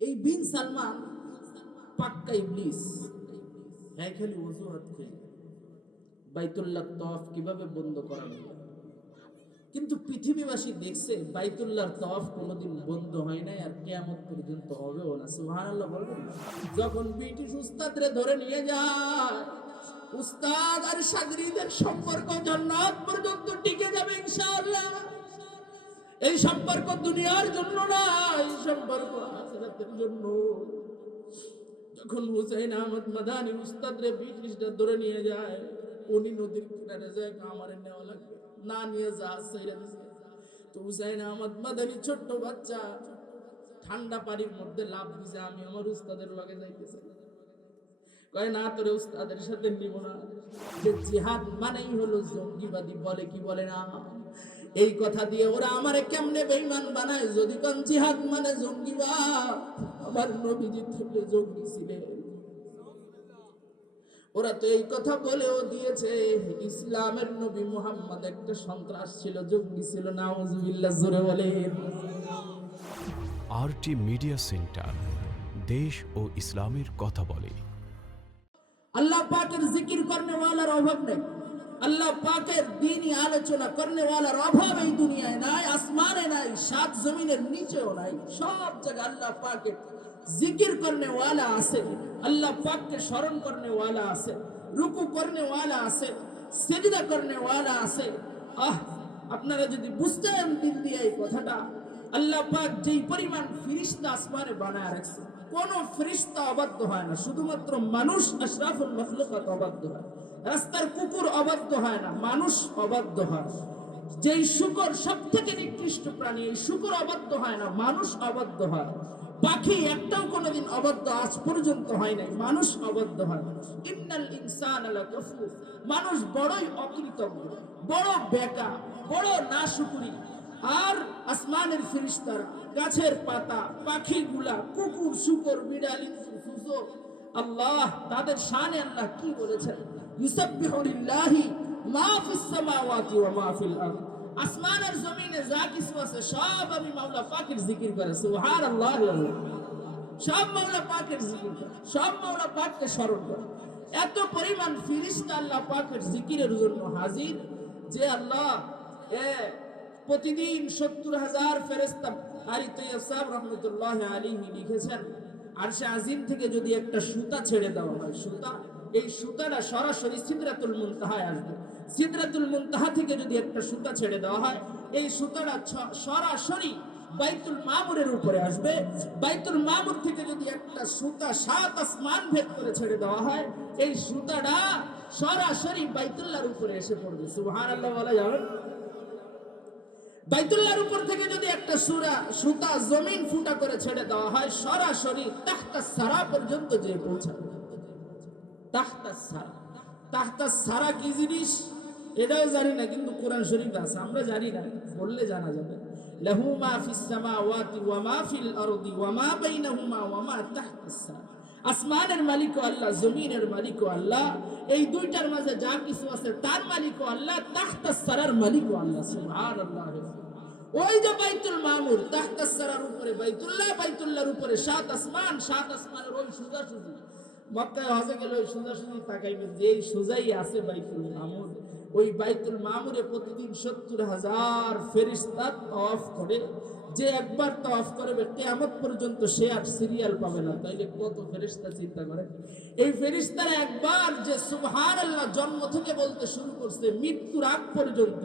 এই বিন সালমান পাক্কা ইবলিস। হ্যাঁ, খালি অজুহাত খালি বাইতুল্লাহ তওয়াফ কিভাবে বন্ধ করানো যায়। কিন্তু পৃথিবীবাসী দেখছে বাইতুল্লাহর তওয়াফ কোনোদিন বন্ধ হয় নাই, আর কিয়ামত পর্যন্ত হবেও না। সুবহানাল্লাহ বলবেন না? যখন ব্রিটিশ উস্তাদরে ধরে নিয়ে যায়, উস্তাদ আর শাগরিদের সম্পর্ক জান্নাত পর্যন্ত টিকে যাবে ইনশাআল্লাহ। এই সম্পর্ক দুনিয়ার জন্য না, এই সম্পর্ক আখিরাতের জন্য। যখন হুসাইন আহমদ মাদানী উস্তাদরে ব্রিটিশরা ধরে নিয়ে যায়, উনি নদীর কিনারে যায়, আমার নেওয়া লাগবে না, নিয়ে যা সাইরা দিছে। তো হুসাইন আহমদ মাদানী ছোট্ট বাচ্চা ঠান্ডা পানির মধ্যে লাফ দিছে, আমি আমার উস্তাদের লগে যাইতেছি। কয় না, তোরে উস্তাদের সাথে নিব না। যে জিহাদ মানেই হলো জঙ্গিবাদী, বলে কি বলে না? এই কথা দিয়ে ওরা আমারে কেমনে বেঈমান বানায়। যদি কোন জিহাদ মানে জঙ্গিবাদ, আমার নবীজি থেকে জঙ্গি ছিলেন। ওরা তো এই কথা বলেও দিয়েছে ইসলামের নবী মুহাম্মদ একটা সন্ত্রাস ছিল, জঙ্গি ছিল। নাউজুবিল্লাহ, জোরে বলেন। আরটি মিডিয়া সেন্টার, দেশ ও ইসলামের কথা বলে। আল্লাহ পাকের জিকির করনে ওয়ালার অভাব নেই, আল্লাহ পাকের দ্বীনি আলোচনা করনে ওয়ালার অভাব এই দুনিয়ায় নাই, আসমানে নাই, সাত জমিনের নিচেও নাই। সব জায়গায় আল্লাহ পাকের জিকির করনে ওয়ালা আছে, আল্লাহ পাককে স্মরণ করনে ওয়ালা আছে, রুকু করনে ওয়ালা আছে, সিজদা করনে ওয়ালা আছে। আপনারা যদি বুঝতেন দিল দিয়ে এই কথাটা, আল্লাহ পাক যেই পরিমাণ ফেরেশতা আসমানে বানায় রাখছে, কোন ফেরেশতা অবাধ্য হয় না। শুধুমাত্র মানুষ আশরাফুল মাখলুকাত অবাধ্য হয়। রাস্তার কুকুর অবাধ্য হয় না, মানুষ অবাধ্য হয়। যেই শুকর সবথেকে নিকৃষ্ট প্রাণী, এই শুকর অবাধ্য হয় না, মানুষ অবাধ্য হয়। পাখি একটাও কোনোদিন অবাধ্য আজ পর্যন্ত হয় নাই, মানুষ অবাধ্য হয়। ইন্নাল ইনসানা লাকাফুর, মানুষ বড়ই অকৃতজ্ঞ, বড় বেকা, বড় নাশুকরি। আর আসমানের ফেরেশতারা, গাছের পাতা, পাখিগুলা, কুকুর, শুকর, বিড়ালি, ফুসো, আল্লাহ তাদের শানে আল্লাহ কি বলেছেন? ইউসাব্বিহু লিল্লাহি মা ফিস সামাওয়াতি ওয়া মা ফিল আরদ। আসমান আর জমিনে যা কিছু আছে সব আমি মাওলা পাকের জিকির করে। সুবহানাল্লাহ। সব মাওলা পাকের জিকির করে, সব মাওলা পাককে স্মরণ করে। এত পরিমাণ ফেরেশতা আল্লাহ পাকের জিকিরের জন্য হাজির যে আল্লাহ প্রতিদিন 70,000 ফেরেশতা। কারি তৈয়ব সাহেব রহমতুল্লাহ আলাইহি লিখেছেন, আরশে আজিম থেকে যদি একটা সুতা ছেড়ে দেওয়া হয়, সুতা, এই সুতাটা সরাসরি সিদরাতুল মুনতাহায় আসবে। সিদরাতুল মুনতাহা থেকে যদি একটা সুতা ছেড়ে দেওয়া হয়, এই সুতাটা সরাসরি বাইতুল মামুরের উপরে আসবে। বাইতুল মামুর থেকে যদি একটা সুতা 7 আসমান ভেদ করে ছেড়ে দেওয়া হয়, এই সুতাটা সরাসরি বাইতুল্লাহর উপরে এসে পড়বে। সুবহানাল্লাহ বলা যাবে। বাইতুল্লাহর উপর থেকে যদি একটা সুতা জমিন ফুটা করে ছেড়ে দেওয়া হয়, সরাসরি তাহতা সারা পর্যন্ত যে পৌঁছাবে। তাহতা সারা, তাহতা সারা কি জিনিস এটাও জানি না, কিন্তু কোরআন শরীফে আছে, আমরা জানি না, বললে জানা যাবে। লাহু মা ফিস সামাওয়াতি ওয়া মা ফিল আরদি ওয়া মা বাইনাহুমা ওয়া মা তাহতাস সারা। আসমানের মালিকও আল্লাহ, জমিনের মালিকও আল্লাহ, এই দুইটার মাঝে যা কিছু আছে তার মালিকও আল্লাহ, তাহতাস সারার মালিকও আল্লাহ। সুবহানাল্লাহ। ওই যে বাইতুল মামুর, তাহতাস সারার উপরে বাইতুল্লাহ, বাইতুল্লাহর উপরে 7 আসমান, 7 আসমানের ওই সোজাসুজি মক্কায় হজে গেলে ওই সোজাসুজি তাকাইবেন যে এই সোজাই আছে বাইতুল মামুর। ওই বাইতুল মামুরে প্রতিদিন 70,000 ফেরেশতা তাওয়াফ করে। যে একবার তাওয়াফ করবে কিয়ামত পর্যন্ত সে আর সিরিয়াল পাবে না। তাইলে কত ফেরেশতা চিন্তা করেন। এই ফেরেশতারা একবার যে সুবহানাল্লাহ জন্ম থেকে বলতে শুরু করছে মৃত্যুর আগ পর্যন্ত,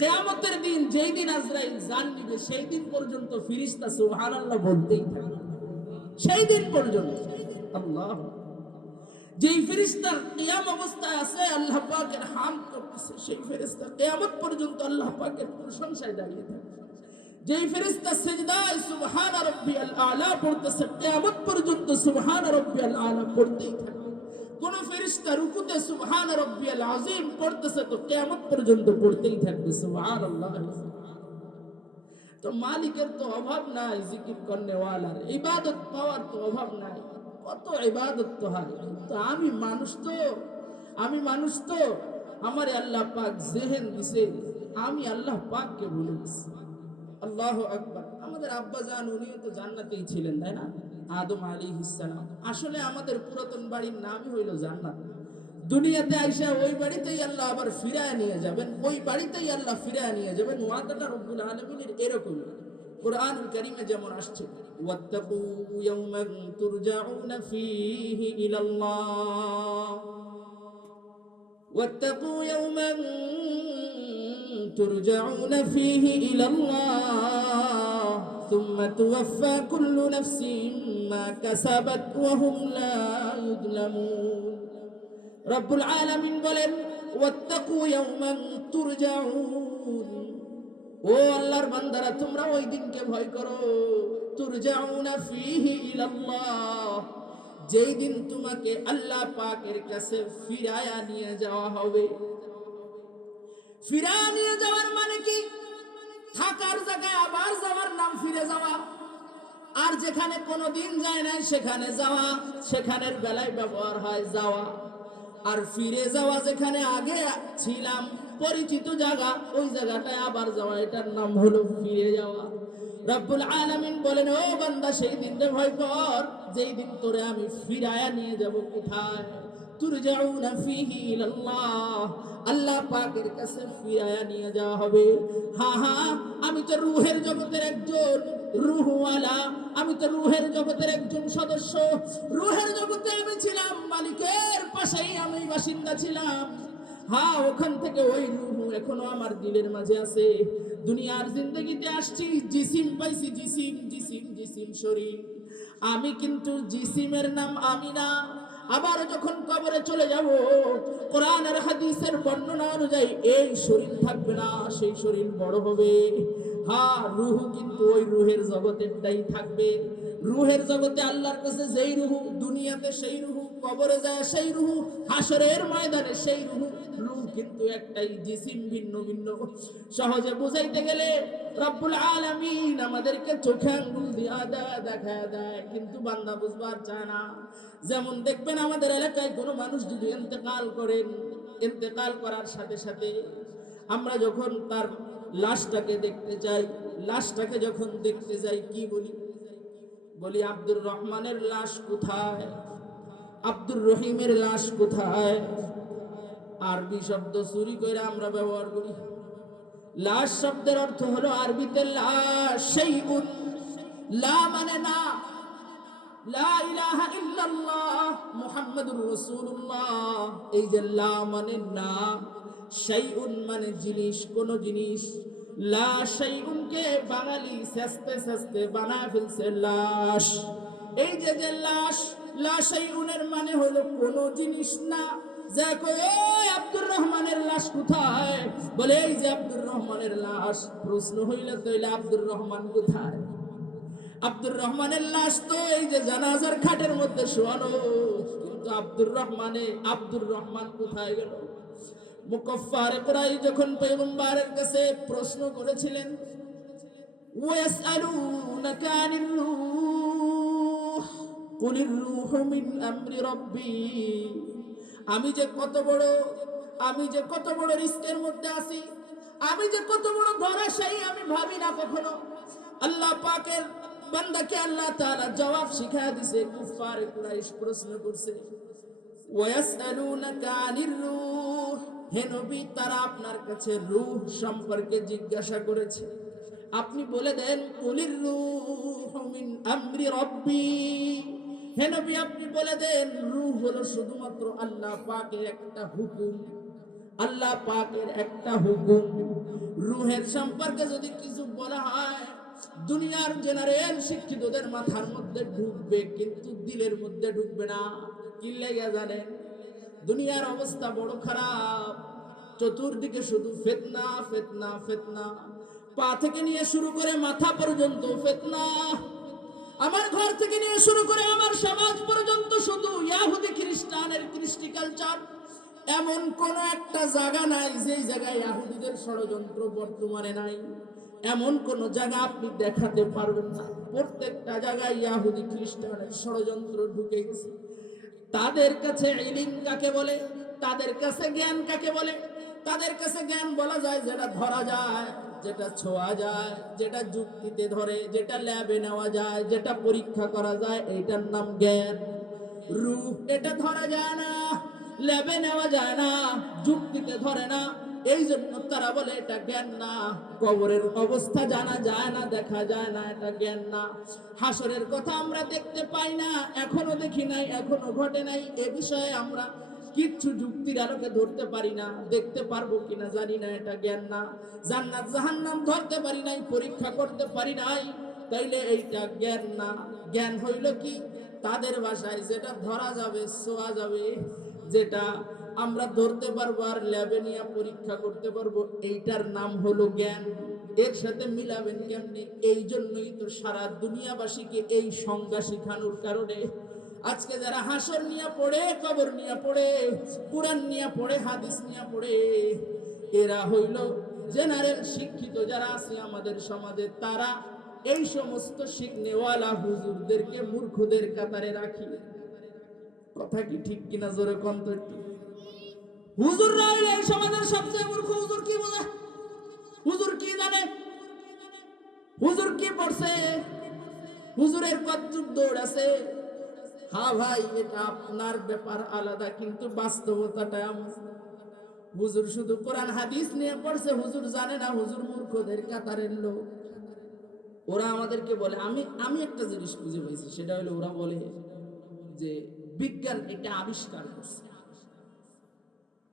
কিয়ামতের দিন যেই দিন আজরাইল জান নিবে সেই দিন পর্যন্ত ফেরেশতা সুবহানাল্লাহ বলতেই থাকে, সেই দিন পর্যন্ত। আল্লাহ, যেই ফেরেশতা কিয়াম অবস্থায় আছে আল্লাহ পাকের হামদ করতেছে, সেই ফেরেশতা কিয়ামত পর্যন্ত আল্লাহ পাকের প্রশংসায় দাঁড়িয়ে থাকে। যেই ফেরেশতা সিজদায় সুবহান রাব্বিয়াল আলা পড়তেছে, কিয়ামত পর্যন্ত সুবহান রাব্বিয়াল আলা পড়তেই থাকে। কোন ফেরেশতা রুকুতে সুবহান রাব্বিয়াল আযীম পড়তেছে তো কিয়ামত পর্যন্ত পড়তেই থাকবে। সুবহানাল্লাহ। তো মালিকের তো অভাব নাই, জিকির করনে ওয়ালার ইবাদত পাওয়ার তো অভাব নাই। কত ইবাদত তো হয়, কিন্তু আমি মানুষ তো আমারে আল্লাহ পাক জেহেন দিছে, আমি আল্লাহ পাককে ভুলে গেছি। আল্লাহু আকবার। আমাদের আব্বা জান উনিও তো জান্নাতেই ছিলেন, তাই না? আদম আলাইহিস সালাম। আসলে আমাদের পুরাতন বাড়ির নামই হইল জান্নাত। দুনিয়াতে আইসা ওই বাড়িতেই আল্লাহ আবার ফিরায় নিয়ে যাবেন, ওই বাড়িতেই আল্লাহ ফিরায় নিয়ে যাবেন। ওয়াদাটা রব্বুল আলামিনের এরকম। কুরআনুল কারীমে যেমন আসছে, ওয়াত্তাকু ইয়াওমান তুরজাউনা ফীহি ইলাল্লাহ, ওয়াত্তাকু ইয়াওমান তুরজাউনা ফীহি ইলাল্লাহ সুম্মা তুওয়াফা কুল্লু নাফসিন মা কাসাবাত ওয়া হুম লা ইউযলামুন। রব্বুল আলামিন বলেন, ওয়াত্তাকু ইয়াওমান তুরজাউন, ও আল্লাহর বান্দারা তোমরা ওই দিনকে ভয় করো, তুরজাউনা ফীহি ইলাল্লাহ, যেই দিন তোমাকে আল্লাহ পাকের কাছে ফিরায়া নিয়ে যাওয়া হবে। ফিরায়া নিয়ে যাওয়ার মানে কি? থাকার জায়গায় আবার যাওয়ার নাম ফিরে যাওয়া। আর যেখানে কোনোদিন যায় না সেখানে যাওয়া, সেখানের বেলায় ব্যবহার হয় যাওয়া। আর ফিরে যাওয়া যেখানে আগে ছিলাম পরিচিত জায়গা, ওই জায়গাটায় আবার যাওয়া, এটার নাম হলো ফিরে যাওয়া। রব্বুল আলামিন বলেন, ও বান্দা সেই দিনটা ভয় কর যেই দিন তোরে আমি ফিরায়া নিয়ে যাব। কোথায়? তুরজাউনা ফীহি ইলাল্লাহ, আল্লাহ পাকের কাছে ফিরায়া নিয়ে যাওয়া হবে। হ্যাঁ হ্যাঁ, আমি তো রূহের জগতের একজন রূহওয়ালা, আমি তো রূহের জগতের একজন সদস্য। রূহের জগতে আমি ছিলাম, মালিকের পাশেই আমি বাসিন্দা ছিলাম। হ্যাঁ, ওখান থেকে ওই রূহ এখনো আমার দিলের মাঝে আছে। দুনিয়ার জিন্দগিতে আসছি, জিসিম পাইছি, জিসিম জিসিম জিসিম শরীর। আমি কিন্তু জিসিমের নাম আমি না। আবার যখন কবরে চলে যাব, কোরআন আর হাদিসের বর্ণনা অনুযায়ী এই শরীর থাকবে না, সেই শরীর বড় হবে। হ্যাঁ, রূহ কিন্তু ওই রূহের জগতেরটাই থাকবে। রূহের জগতে আল্লাহর কাছে যেই রূহ, দুনিয়াতে সেই রূহ, কবরে যায় সেই রূহ, হাসরের ময়দানে সেই রূহ। রূহ কিন্তু একটাই, জিসিম ভিন্ন ভিন্ন। সহজে বুঝাইতে গেলে রব্বুল আলামিন আমাদেরকে চোখে আঙ্গুল দিয়া দেখায় দেয়, কিন্তু বান্দা বুঝবার চায় না। যেমন দেখবেন আমাদের এলাকায় কোনো মানুষ যদি ইন্তেকাল করেন, ইন্তেকাল করার সাথে সাথে আমরা যখন তার লাশটাকে দেখতে যাই, লাশটাকে যখন দেখতে যাই কি বলি? বলি আব্দুর রহমানের লাশ কোথায়, আব্দুর রহিমের লাশ কোথায়। আরবি শব্দ চুরি করে আমরা ব্যবহার করি। লাশ শব্দের অর্থ হলো আরবিতে লাশ, শাইউন। লা মানে না, লা ইলাহা ইল্লাল্লাহ মুহাম্মাদুর রাসূলুল্লাহ। এই যে লা মানে না, শাইউন মানে জিনিস, কোন জিনিস। লা শাইউনকে বাঙালি সেস্তে সেস্তে বানায় ফেলছে লাশ। এই যে যে লাশ, লা শাইউনের মানে হলো কোন জিনিস না। যে কই ওই আব্দুর রহমানের লাশ কোথায়? বলে এই যে আব্দুর রহমানের লাশ। প্রশ্ন হইলে তইলে আব্দুর রহমান কোথায়? আব্দুর রহমানের লাশ তো এই যে জানাজার খাটের মধ্যে শোয়ানো, কিন্তু আব্দুর রহমান কোথায় গেল? মুকাফফারে কুরাইশ যখন পয়গম্বরের কাছে প্রশ্ন করেছিলেন, ওয়াসআলুনাকা আনির রূহ কুলির রূহু মিন আমরি রাব্বি। আমি যে কত বড় রিস্কের মধ্যে আছি, আমি যে কত বড় ধরাশায়ী আমি ভাবি না কখনো। আল্লাহ পাকের বান্দাকে আল্লাহ তাআলা জবাব শিখায়া দিয়েছে। কুফারে কুরাইশ প্রশ্ন করছে, ওয়াসআলুনাকা আনির রূহ, হে নবী তারা আপনার কাছে রূহ সম্পর্কে জিজ্ঞাসা করেছে, আপনি বলে দেন কুলির রূহু মিন আমরি রাব্বি। হে নবী আপনি বলে দেন রূহ হলো শুধুমাত্র আল্লাহ পাকের একটা হুকুম, আল্লাহ পাকের একটা হুকুম। রূহের সম্পর্কে যদি কিছু বলা হয়, দুনিয়ার জেনারেল শিক্ষিতদের মাথার মধ্যে ঢুকবে, কিন্তু দিলের মধ্যে ঢুকবে না। কি লাগা জানেন? দুনিয়ার অবস্থা বড় খারাপ, চতুর্দিকে শুধু ফিতনা ফিতনা ফিতনা। পা থেকে নিয়ে শুরু করে মাথা পর্যন্ত ফিতনা। আমার ঘর থেকে নিয়ে শুরু করে আমার সমাজ পর্যন্ত শুধু ইহুদি খ্রিস্টানের কৃষ্টি কালচার। এমন কোন একটা জায়গা নাই যে জায়গায় ইহুদিদের ষড়যন্ত্র বর্তমানে নাই। এমন কোন জায়গা আপনি দেখাতে পারবেন না, প্রত্যেকটা জায়গায় ইহুদি খ্রিস্টানের ষড়যন্ত্র ঢুকে গেছে। তাদের কাছে ইলম কাকে বলে, তাদের কাছে জ্ঞান কাকে বলে? তাদের কাছে জ্ঞান বলা যায় যেটা ধরা যায়, যেটা ছোঁয়া যায়, যেটা যুক্তিতে ধরে, যেটা ল্যাবে নেওয়া যায়, যেটা পরীক্ষা করা যায়, এইটার নাম জ্ঞান। রূহ এটা ধরা যায় না, ল্যাবে নেওয়া যায় না, যুক্তিতে ধরে না, এই জন্য তারা বলে এটা জ্ঞান না। কবরের অবস্থা জানা যায় না, দেখা যায় না, এটা জ্ঞান না। হাসরের কথা আমরা দেখতে পাই না, এখনো দেখি নাই, এখনো ঘটে নাই, এ বিষয়ে আমরা কিচ্ছু যুক্তির আলোকে ধরতে পারি না, দেখতে পারবো কিনা জানি না, এটা জ্ঞান না। জান্নাত জাহান্নাম ধরতে পারি নাই, পরীক্ষা করতে পারি নাই, তাইলে এইটা জ্ঞান না। জ্ঞান হইল কি? তাদের ভাষায় যেটা ধরা যাবে, ছোঁয়া যাবে, যেটা আমরা ধরতে পারবো আর ল্যাবে নিয়ে পরীক্ষা করতে পারবো, এইটার নাম হলো জ্ঞান। এর সাথে মিলাবেন কেমনি? এই জন্যই তো সারা দুনিয়াবাসীকে এই সংজ্ঞা শিখানোর কারণে আজকে যারা হাসর নিয়ে পড়ে, কবর নিয়ে পড়ে, কুরআন নিয়ে পড়ে, হাদিস নিয়ে পড়ে, এরা হইল জেনারেল শিক্ষিত যারা আছে আমাদের সমাজে, তারা এই সমস্ত শিখনেওয়ালা হুজুরদেরকে মূর্খদের কাতারে রাখি। কথা কি ঠিক কিনা? জোরে কোন তো একটু। হুজুররা হইল এই সমাজের সবচেয়ে মূর্খ। হুজুর কি বোঝে? হুজুর কি জানে? হুজুর কি পড়ছে? হুজুরের কত যুগ দৌড় আছে? হ্যাঁ ভাই, এটা আপনার ব্যাপার আলাদা, কিন্তু বাস্তবতাটা এমন। হুজুর শুধু কোরআন হাদিস নিয়ে পড়ছে, হুজুর জানে না হুজুর মূর্খদের কাতারের লোক। ওরা আমাদেরকে বলে, আমি একটা জিনিস খুঁজে পাইছি, সেটা হলো ওরা বলে যে বিজ্ঞান এটা আবিষ্কার করছে,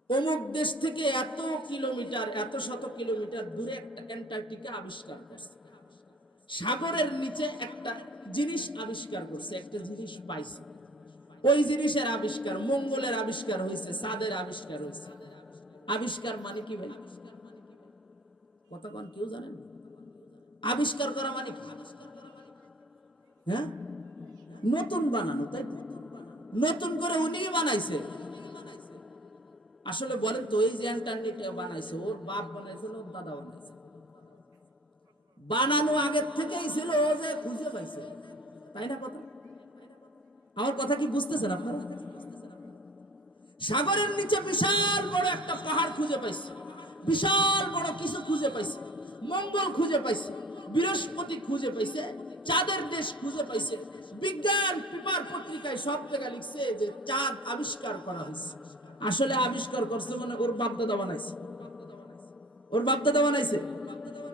অমুক দেশ থেকে এত কিলোমিটার, এত শত কিলোমিটার দূরে একটা অ্যান্টার্কটিকা আবিষ্কার করছে, সাগরের নিচে একটা জিনিস আবিষ্কার করছে, একটা জিনিস পাইছে। ওই জিনিসের আবিষ্কার, মঙ্গলের আবিষ্কার হয়েছে, চাঁদের আবিষ্কার হয়েছে। আবিষ্কার মানে কি ভাই? কতক্ষণ কেউ জানেন? আবিষ্কার করা মানে কি? হ্যাঁ, নতুন বানানো, তাই তো? নতুন করে উনি বানাইছে। আসলে বলেন তো, এই যে অ্যান্টার্কটিকা বানাইছে, ওর বাপ বানাইছে না ওর দাদা বানাইছে? বানানো আগের থেকেই ছিল, ও যে খুঁজে পাইছে, তাই না? কথা, আমার কথা কি বুঝতেছেন আপনারা? সাগরের নিচে বিশাল বড় একটা পাহাড় খুঁজে পাইছে, বিশাল বড় কিছু খুঁজে পাইছে, মঙ্গল খুঁজে পাইছে, বৃহস্পতি খুঁজে পাইছে, চাঁদের দেশ খুঁজে পাইছে। বিজ্ঞান পেপার পত্রিকায় সব জায়গায় লিখছে যে চাঁদ আবিষ্কার করা হয়েছে। আসলে আবিষ্কার করছে মানে ওর বাপদাদা বানাইছে? ওর বাপদাদা বানাইছে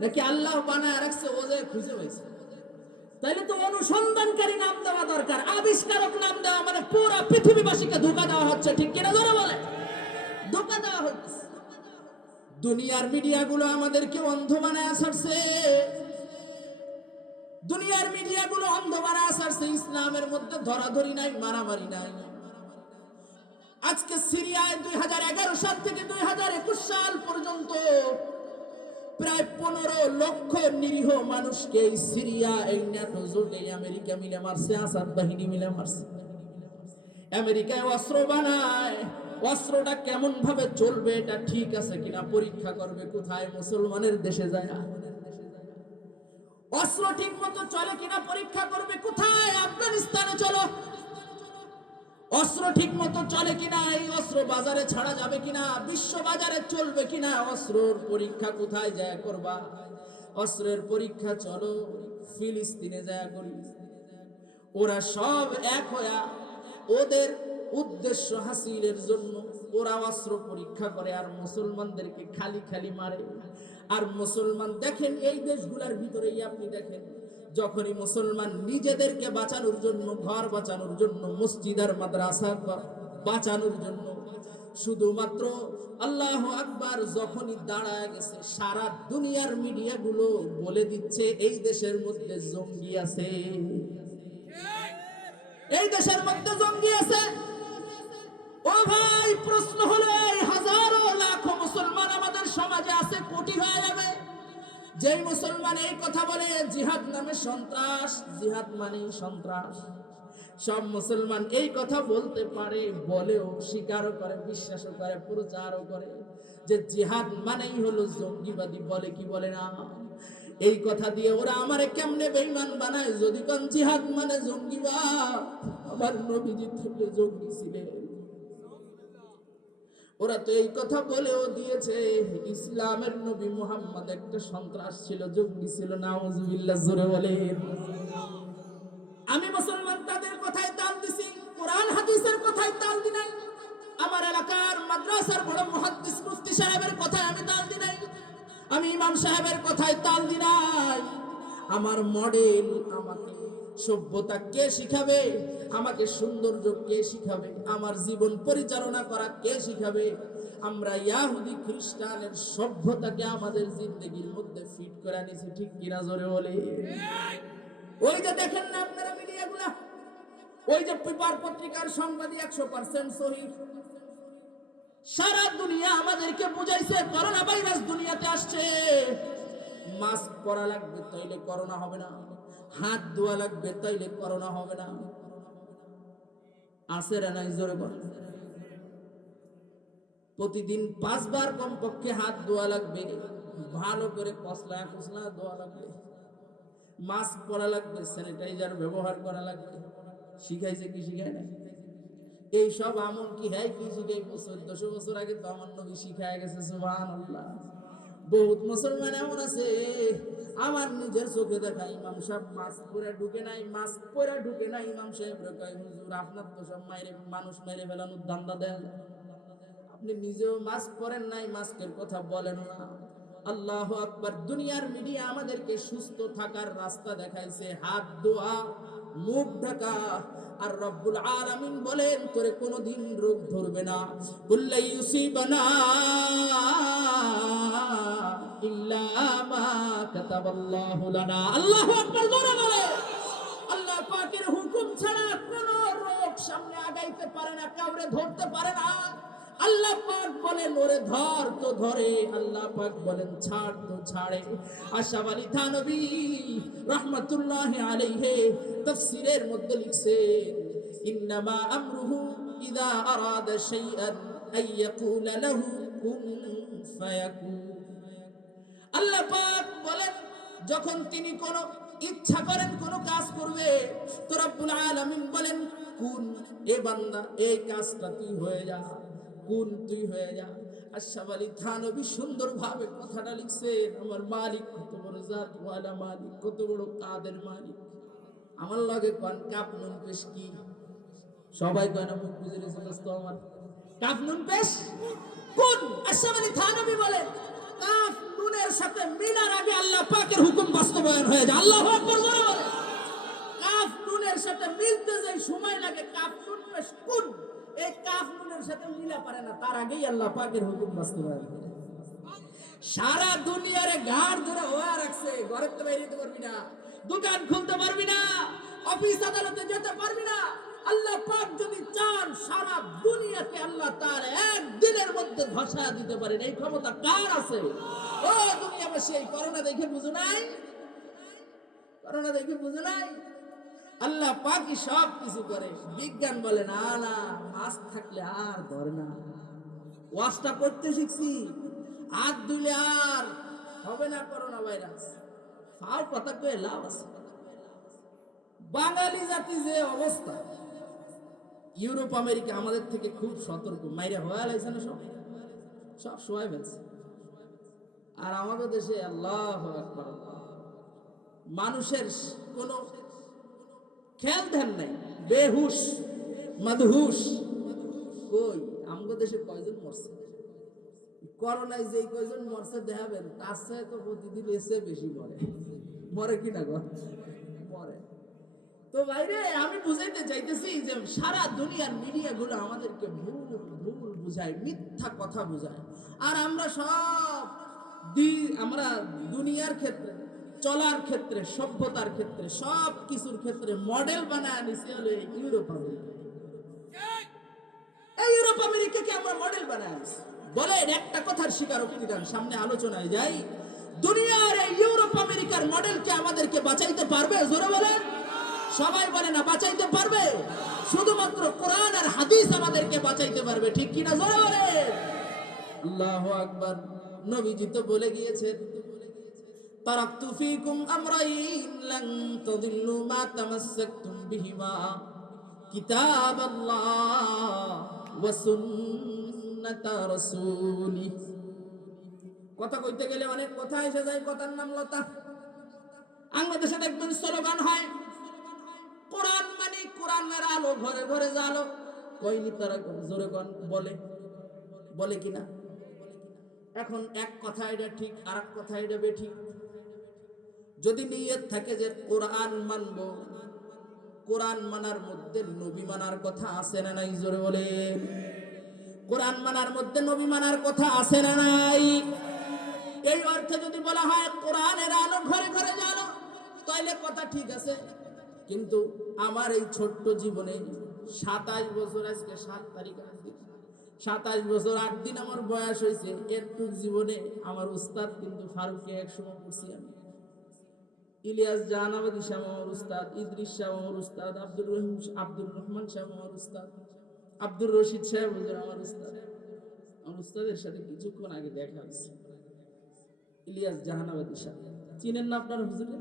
নাকি আল্লাহ বানায় রাখছে, ও যে খুঁজে পাইছে? তাইলে তো অনুসন্ধানকারী নাম দেওয়া দরকার, আবিষ্কারক নাম দেওয়া মানে পুরো পৃথিবীবাসীকে ধোঁকা দেওয়া হচ্ছে, ঠিক কিনা জোরে বলে? ধোঁকা দেওয়া হচ্ছে। দুনিয়ার মিডিয়াগুলো আমাদেরকে অন্ধ বানায় ছাড়ছে, দুনিয়ার মিডিয়াগুলো অন্ধ বানায় ছাড়ছে। ইসলামের মধ্যে ধরাধরি নাই, মারামারি নাই। আজকে সিরিয়ায় 2011 সাল থেকে 2021 সাল পর্যন্ত প্রায় 15 লক্ষ নিরীহ মানুষকে এই সিরিয়া, এই ন্যাটো জোটে আমেরিকা মিলে মারছে, আসাদ বাহিনী মিলে মারছে। আমেরিকায় অস্ত্র বানায়, অস্ত্রটা কেমন ভাবে চলবে, এটা ঠিক আছে কিনা পরীক্ষা করবে কোথায়? মুসলমানের দেশে যায়। অস্ত্র ঠিক মতো চলে কিনা পরীক্ষা করবে কোথায়? আফগানিস্তানে চলো। অস্ত্র ঠিক মতো চলে কিনা, এই অস্ত্র বাজারে ছাড়া যাবে কিনা, বিশ্ব বাজারে চলবে কিনা, অস্ত্রের পরীক্ষা কোথায় যায় করবা? অস্ত্রের পরীক্ষা চলো ফিলিস্তিনে যায় করি। ওরা সব এক হয়া ওদের উদ্দেশ্য হাসিলের জন্য ওরা অস্ত্র পরীক্ষা করে, আর মুসলমানদেরকে খালি খালি মারে। আর মুসলমান দেখেন, এই দেশগুলোর ভিতরেই আপনি দেখেন, যখনই মুসলমান নিজেদেরকে বাঁচানোর জন্য, ঘর বাঁচানোর জন্য, মসজিদ আর মাদ্রাসা বাঁচানোর জন্য শুধুমাত্র আল্লাহু আকবার যখনই দাঁড়ায় গেছে, সারা দুনিয়ার মিডিয়াগুলো বলে দিচ্ছে এই দেশের মধ্যে জঙ্গি আছে, এই দেশের মধ্যে জঙ্গি আছে। ও ভাই, প্রশ্ন হলো, এই হাজারো লাখো মুসলমান আমাদের সমাজে আছে, কোটি হয়ে যাবে। যেই মুসলমান এই কথা বলে জিহাদ নামে সন্ত্রাস, জিহাদ মানে সন্ত্রাস, সব মুসলমান এই কথা বলতে পারে, বলেও, স্বীকারও করে, বিশ্বাসও করে, প্রচারও করে যে জিহাদ মানেই হলো জঙ্গিবাদী। বলে কি বলে না? এই কথা দিয়ে ওরা আমারে কেমনে বেঈমান বানায়, যদি কোন জিহাদ মানে জঙ্গিবাদ। আমার নবীজি থেকে জঙ্গি ছিলেন। ওরা তো এই কথা বলেও দিয়েছে ইসলামের নবী মুহাম্মদ একটা সন্ত্রাস ছিল, জঙ্গি ছিল। নাউজুবিল্লাহ, জোরে বলেন। আমি মুসলমান তাদের কথায় তাল দিছি, কোরআন হাদিসের কথায় তাল দি নাই। আমার এলাকার মাদ্রাসার বড় মুহাদ্দিস মুফতি সাহেবের কথায় আমি তাল দি নাই। আমি ইমাম সাহেবের কথায় তাল দি নাই। আমার মডেল, আমাকে সভ্যতা কে শিখাবে, আমাকে সৌন্দর্য কে শিখাবে, আমার জীবন পরিচালনা করা কে শিখাবে? আমরা ইহুদি খ্রিস্টানের সভ্যতাকে আমাদের জিন্দেগির মধ্যে ফিট করে নিয়েছি, ঠিক কিনা জোরে বলে? ওই যে দেখেন না আপনারা মিডিয়াগুলা, ওই যে পেপার পত্রিকার সংবাদই 100% সহি। সারা দুনিয়া আমাদেরকে বুঝাইছে করোনা ভাইরাস দুনিয়াতে আসছে, মাস্ক পরা লাগবে তাইলে করোনা হবে না, হাত ধোয়া লাগবে তাইলে করোনা হবে না। আছে না নাই জোরে বল? প্রতিদিন 5 বার কমপক্ষে হাত ধোয়া লাগবে, ভালো করে কসলা ধোয়া লাগবে, মাস্ক পরা লাগবে, স্যানিটাইজার ব্যবহার করা লাগবে। শিখাইছে কি শিখায় না? এই সব আমল কি হ্যাঁ কি শিখাইব? 1400 বছর আগে তো আমার নবী শিখায় গেছে। সুবহানাল্লাহ। বহুত মুসলমান এমন আছে, আমার নিজের চোখে দেখা, ইমাম সাহেব মাস্ক পরে ঢুকে নাই, মাস্ক পরে ঢুকে নাই, ইমাম সাহেব কয় হুজুর আপনার তো সব মানুষ মেরে ফেলানোর ধান্দা দেন, আপনি নিজেও মাস্ক পরেন নাই, মাস্কের কথা বলেন না। আল্লাহু আকবার। দুনিয়ার মিডিয়া আমাদেরকে সুস্থ থাকার রাস্তা দেখাইছে, হাত ধোয়া, মুখ ঢাকা। আর রব্বুল আলামিন বলেন তোরে কোনোদিন রোগ ধরবে না। কুল্লা ইউসিবানা ইল্লা মা কাতাবাল্লাহু লানা। আল্লাহু আকবার, জোরে বলে। আল্লাহ পাকের হুকুম ছাড়া কোনো রোগ সামনে আগাইতে পারে না, কাউরে ধরতে পারে না। আল্লাহ পাক বলেন ওরে ধর তো ধরে, আল্লাহ পাক বলেন ছাড় তো ছাড়ে। আশরাফ আলী থানভী রাহমাতুল্লাহি আলাইহি তাফসীরের মধ্যে লিখছেন, ইন্নামা আমরুহু ইযা আরাদা শাইআন আইয়াকুলা লাহু কুন ফায়াকুন। আল্লাহ পাক বলেন যখন তিনি কোন ইচ্ছা করেন কোন কাজ করবে, তো রব্বুল আলামিন বলেন কুন, এ বান্দা এই কাজটা তুই হয়ে যা, কুন তুই হয়ে যা। আশরাফ আলী থানভী সুন্দরভাবে কথাটা লিখছেন, আমার মালিক কত বড় জাত ওয়ালা মালিক, কত বড় কাদের মালিক। আমার লগে কোন কাপ নুন পেশ কি, সবাই কয় না, মুখ বুঝে রেছে দোস্ত আমার, কাপ নুন পেশ কোন? আশরাফ আলী থানভী বলেন কাফ নুনের সাথে মিলার আগে আল্লাহ পাকের হুকুম বাস্তবায়ন হয়ে যায়। আল্লাহু আকবার, বলে বলে। কাফ নুনের সাথে মিলতে যাই সময় লাগে, কাফ নুন পেশ কোন, এই কাফ নুনের সাথে মিলা পারে না, তার আগেই আল্লাহ পাকের হুকুম বাস্তবায়ন হয়ে যায়। সারা দুনিয়ারে ঘাড় ধরে ওয়া রাখছে, ঘরে তো বাইরে যেতে পারবি না, দোকান খুলতে পারবি না, অফিস আদালতে যেতে পারবি না। আল্লাহ পাক যদি চান সারা দুনিয়াকে আল্লাহ তাআলা একদিনের মধ্যে ধসা দিতে পারেন, এই ক্ষমতা কার আছে? ও দুনিয়াবাসী, এই করোনা দেখে বুঝো নাই? করোনা দেখে বুঝো নাই? আল্লাহ পাকই সব কিছু করে। বিজ্ঞান বলে না না, মাস্ক থাকলে আর ধরে না। ওয়াজটা করতে শিখছি, হাত ধুলে আর হবে না করোনা ভাইরাস। ফাও কথা কয়ে লাভ আছে? বাঙালি জাতি যে অবস্থা, ইউরোপ আমেরিকা আমাদের থেকে খুব সতর্ক, মাইরা হয়ে লাইছে না, সব সব শোয়াই ফেলছে। আর আমাদের দেশে আল্লাহু আকবার, মানুষের কোনো খেয়াল ধ্যান নাই, বেহুশ মাদহুশ। কই আমাদের দেশে কয়জন মরছে করোনায়? যে কয়জন মরছে দেখাবেন, তার চেয়ে তো প্রতিদিন এসে বেশি মরে। মরে কিনা গো? মরে। তো বাইরে আমি বুঝাইতে চাইতেছি যে সারা দুনিয়ার মিডিয়া গুলো আমাদেরকে ভুল ভুল বুঝায়, মিথ্যা কথা বুঝায়। আর আমরা সব আমরা দুনিয়ার ক্ষেত্রে, চলার ক্ষেত্রে, সভ্যতার ক্ষেত্রে, সব কিছুর ক্ষেত্রে মডেল বানায় নিছি হলো ইউরোপ আমেরিকা। এই ইউরোপ আমেরিকাকে আমরা মডেল বানায় নিছি। বলে একটা কথার স্বীকারোক্তি দেন, সামনে আলোচনায় যাই। দুনিয়ার এই ইউরোপ আমেরিকার মডেলকে আমাদেরকে বাঁচাইতে পারবে? জোরে বলেন। সবাই বলে না বাঁচাইতে পারবে, শুধুমাত্র কোরআন আর হাদিস আমাদেরকে বাঁচাইতে পারবে, ঠিক কিনা? জোরে বলেন। আল্লাহু আকবার। নবীজি তো বলে গিয়েছেন, তারাকতু ফীকুম আমরাইন লান তাদিল্লু মা তামাসসাকতুম বিহিমা কিতাবাল্লাহ ওয়া সুন্নাহ সুন্নাতা রাসূলি। কথা কইতে গেলে অনেক কথা এসে যায়, কথার নাম লতা। বাংলাদেশে দেখবেন স্লোগান হয় কোরআন মানে কোরআনের আলো, ঘরে ঘরে জালো। কইনি তারা জোরে কোন বলে, বলে কিনা? এখন এক কথা এটা ঠিক, আর এক কথা এটা বেঠিক। যদি নিয়ত থাকে যে কোরআন মানব, কোরআন মানার মধ্যে নবী মানার কথা আছে না নাই? জোরে বলে। কোরআন মানার মধ্যে নবী মানার কথা আছে না নাই? এই অর্থে যদি বলা হয় কোরআনের আলো ঘরে ঘরে জানো, তাইলে কথা ঠিক আছে। কিন্তু আমার এই ছোট্ট জীবনে 27 বছর, আজকে 7 তারিখ, 27 বছর 8 দিন আমার বয়স হয়েছে। এরটুক জীবনে আমার উস্তাদ কিন্তু ফারুককে একসময় পড়ছি আমি, ইলিয়াস জাহানাবাদী সাহেব আমার উস্তাদ, ইদ্রিস সাহেব আমার উস্তাদ, আব্দুর রহমান সাহেব আমার উস্তাদ, আব্দুর রশিদ সাহেব হুজুর আমার উস্তাদ। আমার উস্তাদের সাথে কিছুক্ষণ আগে দেখা হয়েছে। ইলিয়াস জাহানাবাদী সাহেব চিনেন না আপনার হুজুরে?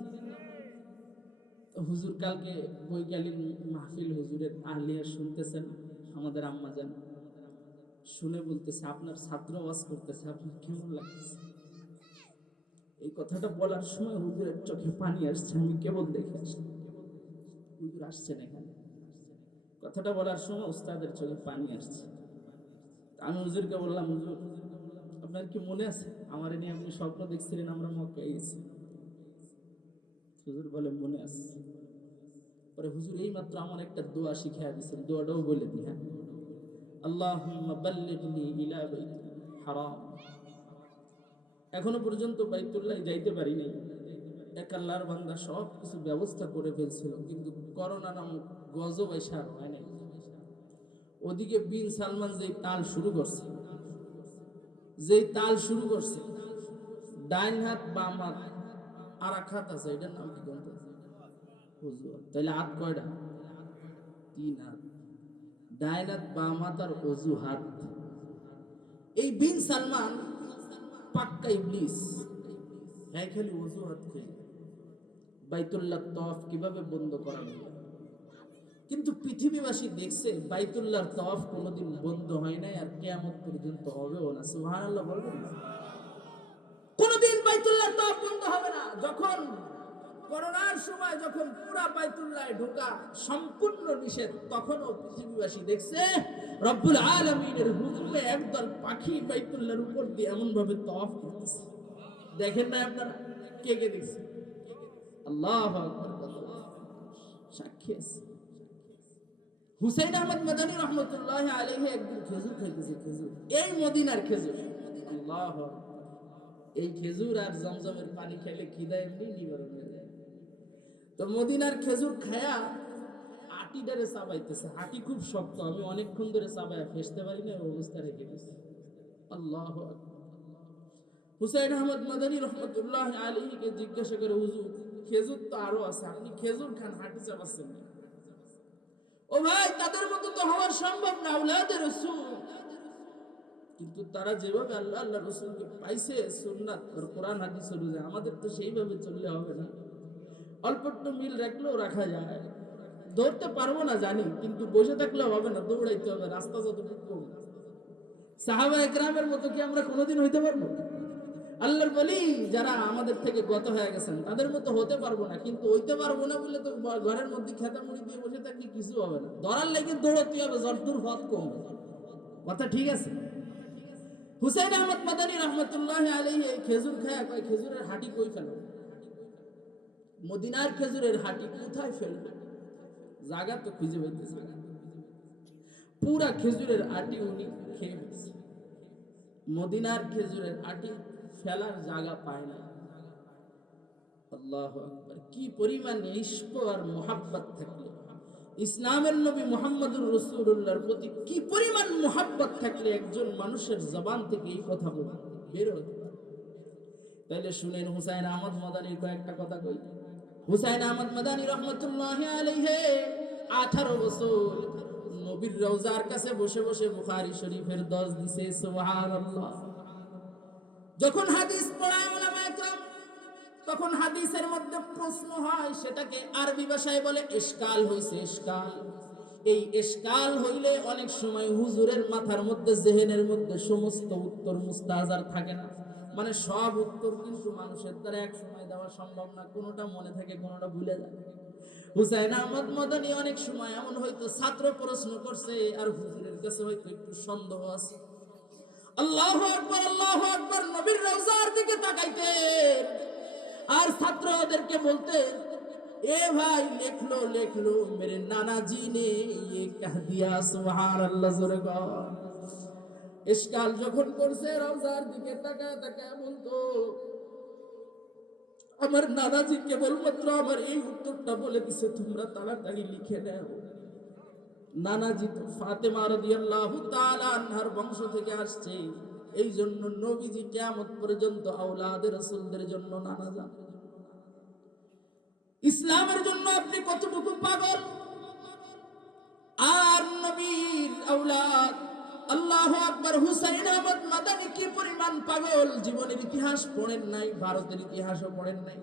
হুজুর কালকে বৈকালীন মাহফিল হুজুরের আহলিয়া শুনতেছেন, আমাদের আম্মা জান শুনে বলতেছে আপনার ছাত্র ওয়াজ করতেছে, আপনার কেমন লাগতেছে? এই কথাটা বলার সময় হুজুরের চোখে পানি আসছে, আমি কেবল দেখে আসছি হুজুর আসছেন এখানে। কথাটা বলার সময় উস্তাদের চোখে পানি আসছে। আমি হুজুরকে বললাম, হুজুর আপনার কি মনে আছে আমার নিয়ে আপনি স্বপ্ন দেখছিলেন আমরা মক্কায় গেছি? হুজুর বলে মনে আছে। পরে হুজুর এই মাত্র আমার একটা দোয়া শিখিয়ে দিয়েছেন, দোয়াটাও বলে দিই। হ্যাঁ, আল্লাহুম্মা বাল্লিগনি ইলা বাইতিল হারাম। এখনো পর্যন্ত বাইতুল্লাহ যাইতে পারি নাই। এক আল্লাহর বান্দা সব কিছু ব্যবস্থা করে ফেলছিল, কিন্তু করোনা নামক গজব এসে আর হয় নাই। ওদিকে বিন সালমান যেই তাল শুরু করছে, ডাইন হাত বাম হাত আর এক হাত আছে, এটার নাম কি বলতো? হুজুর। তাইলে হাত কয়টা? 3 হাত। ডাইন হাত বাম হাত আর অজু হাত। এই বিন সালমান পাক্কা ইবলিস, হ্যাঁ খালি অজু হাত খেয়ে বাইতুল্লাহ তওয়াফ কিভাবে বন্ধ করা যায়। কিন্তু পৃথিবীবাসী দেখছে বাইতুল্লাহর তওয়াফ কোনোদিন বন্ধ হয় নাই, আর কিয়ামত পর্যন্ত হবেও না। সুবহানাল্লাহ বলবেন না? কোনোদিন বাইতুল্লাহর তওয়াফ বন্ধ হবে না। যখন করোনার সময় যখন পুরা বাইতুল্লাহে ঢোকা সম্পূর্ণ নিষেধ, তখনও পৃথিবীবাসী দেখছে রব্বুল আলামিনের হুকুমে একদল পাখি বাইতুল্লাহর উপর দিয়ে এমন ভাবে তওয়াফ করতেছে। দেখেন না আপনারা? কে কে দেখছে? আল্লাহু আকবার। সাক্ষী আছে। হুসাইন আহমদ মাদানী রহমতুল্লাহ আলাইহি একদিন খেজুর খাইতেছে, খেজুর, এই মদিনার খেজুর। আল্লাহু আকবার। এই খেজুর আর জমজমের পানি খেলে খিদা এমনি নিবারণ হয়ে যায়। তো মদিনার খেজুর খায়া আটিটারে চাবাইতেছে। আটি খুব শক্ত, আমি অনেকক্ষণ ধরে চাবায়া ফেসতে পারি না, অবস্থা রেখে দিয়েছি। আল্লাহু আকবার। হুসাইন আহমদ মাদানী রহমতুল্লাহ আলাইহিকে জিজ্ঞাসা করে, হুজুর খেজুর তো আরো আছে, আপনি খেজুর খান, হাঁটি চাবাচ্ছেন না? ও ভাই, তাদের মতো তো হওয়া সম্ভব না, আওলাদে রাসূল। কিন্তু তারা যেভাবে আল্লাহ আল্লাহ রাসূলকে পাইছে সুন্নাত আর কোরআন হাদিস অনুযায়ী, আমাদের তো সেইভাবে চললে হবে না। অল্প একটু মিল রাখলেও রাখা যায়। দৌড়তে পারবো না জানি, কিন্তু বসে থাকলেও হবে না, দৌড়াইতে হবে, রাস্তা যতটুকু কম। সাহাবা একরামের মতো কি আমরা কোনোদিন হইতে পারবো? আল্লাহর বলি যারা আমাদের থেকে গত হয়ে গেছেন তাদের মতো হতে পারবো না, কিন্তু হইতে পারবো না বলে তো ঘরের মধ্যে খেতা মুড়ি দিয়ে বসে থাকলে কিছু হবে না। ধরার লাগে দৌড়াতে হবে, যতদূর পথ কম। কথা ঠিক আছে? হুসাইন আহমদ মাদানী রহমতুল্লাহ আলাইহি খেজুর খায়, কয় খেজুরের হাঁটি কই ফেলো? মদিনার খেজুরের হাঁটি কোথায় ফেলবে? জায়গা তো খুঁজে পাইতেছে না। পুরা খেজুরের আটি উনি খেয়ে ফেলছে। মদিনার খেজুরের আটি ফেলার জায়গা পায় না। আল্লাহু আকবার। কি পরিমাণ ইশক আর মুহাব্বত থাকলে, ইসলামের নবী মুহাম্মদুর রাসূলুল্লাহর প্রতি কি পরিমাণ মুহাব্বত থাকলে একজন মানুষের জবান থেকে এই কথা বের হতে পারে। তাইলে শুনেন, হুসাইন আহমদ মাদানীর কয়েকটা কথা কই। হুসাইন আহমদ মাদানী রহমতুল্লাহি আলাইহি 18 বছর নবীর রওজার কাছে বসে বসে বুখারী শরীফের দর্স দিছে। সুবহানাল্লাহ। যখন হাদিস পড়ায় উলামায়ে কেরাম, তখন হাদিসের মধ্যে প্রশ্ন হয়, সেটাকে আরবি ভাষায় বলে ইশকাল হইছে। ইশকাল এই এশকাল হইলে অনেক সময় হুজুরের মাথার মধ্যে জেহেনের মধ্যে সমস্ত উত্তর মুস্তাহাজার থাকে না, মানে সব উত্তর কিন্তু মানুষের দ্বারা এক সময় দেওয়া সম্ভব না, কোনোটা মনে থাকে কোনোটা ভুলে যায়। হুসাইন আহমদ মাদানী অনেক সময় এমন হয়তো ছাত্র প্রশ্ন করছে আর হুজুরের কাছে হয়তো একটু সন্দেহ আছে। আল্লাহু আকবার, আল্লাহু আকবার, নবীর রওজার দিকে তাকাইতেন আর ছাত্রদেরকে বলতেন, এ ভাই লেখলো লেখলো মেরে নানা জি নে ये कह दिया সুবহানাল্লাহ, জোরে কর। ইশকাল যখন করছে রওজার দিকে তাকায় তাকায় বলতো, আমার নানাজি কেবলমাত্র আমার এই উত্তরটা বলে দিছে, তোমরা তাড়াতাড়ি লিখে নাও। নানাজি তো ফাতেমা রাদিয়াল্লাহু তাআলা আনহার বংশ থেকে আসছে, এই জন্য নবীজি কিয়ামত পর্যন্ত আওলাদে রাসূলদের জন্য নানা যান। ইসলামের জন্য আপনি কতটুকু পাগল, আর নবীর আওলাদ আল্লাহু আকবার হুসাইন আহমদ মাদানী কি পরিমাণ পাগল, জীবনের ইতিহাস পড়েন নাই, ভারতের ইতিহাসও পড়েন নাই।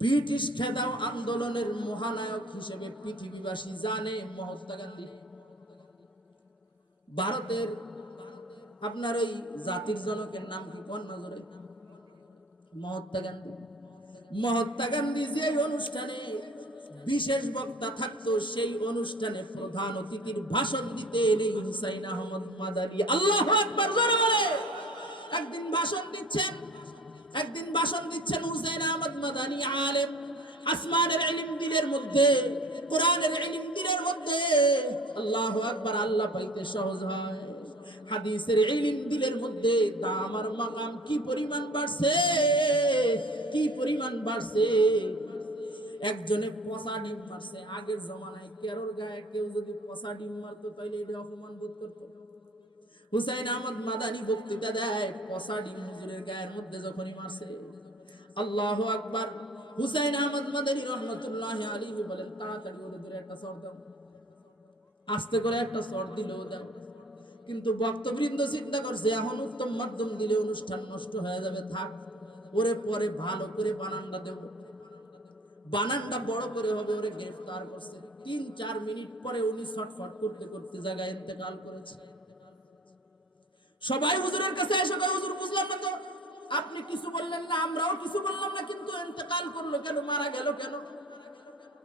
ব্রিটিশ খেদাও আন্দোলনের মহানায়ক হিসেবে পৃথিবীবাসী জানে মহাত্মা গান্ধী। ভারতের আপনার ওই জাতির জনকের নাম কি কোন নজরে? মহাত্মা গান্ধী। মহাত্মা গান্ধী যে অনুষ্ঠানে বিশেষ বক্তা থাকতো, সেই অনুষ্ঠানে প্রধান অতিথির ভাষণ দিতেন এই হুসাইন আহমদ মাদানী। আল্লাহু আকবার, জোরে বলে। একদিন ভাষণ দিচ্ছেন হুসাইন আহমদ মাদানী, আলেম, আসমানের ইলম দিলের মধ্যে, কোরআনের ইলম দিলের মধ্যে। আল্লাহু আকবার, আল্লাহ পাইতে সহজ হয়। হাদিসের ইলম দিলের মধ্যে দাম আর মাকাম কি পরিমাণ বাড়ছে, কি পরিমাণ বাড়ছে। একজনে পচা ডিম মারছে, আগের জমানায় কেরোর গায়ে কেউ যদি পচা ডিম মারতো তাইলে এটা অপমান বোধ করতো। হুসাইন আহমদ মাদানী বক্তৃতা দেয়, পচা ডিম হুজুরের গায়ের মধ্যে যখনই মারছে। আল্লাহু আকবার। হুসাইন আহমদ মাদানী রহমাতুল্লাহি আলাইহি বলেন, তাড়াতাড়ি ওরে ধরে একটা চড় দাও। আস্তে করে একটা চড় দিলেও দাও, কিন্তু বক্তবৃন্দ চিন্তা করছে এখন উত্তম মাধ্যম দিলে অনুষ্ঠান নষ্ট হয়ে যাবে, থাক ওরে পরে ভালো করে বানানটা দেব, বানানটা বড় করে হবে। ওরে গ্রেফতার করছে, 3-4 মিনিট পরে উনি ছটফট করতে করতে জায়গায় ইন্তেকাল করেছে। সবাই হুজুরের কাছে এসে কয়, হুজুর বুঝলাম না তো, আপনি কিছু বললেন না, আমরাও কিছু বললাম না, কিন্তু ইন্তেকাল করলো কেন, মারা গেল কেন?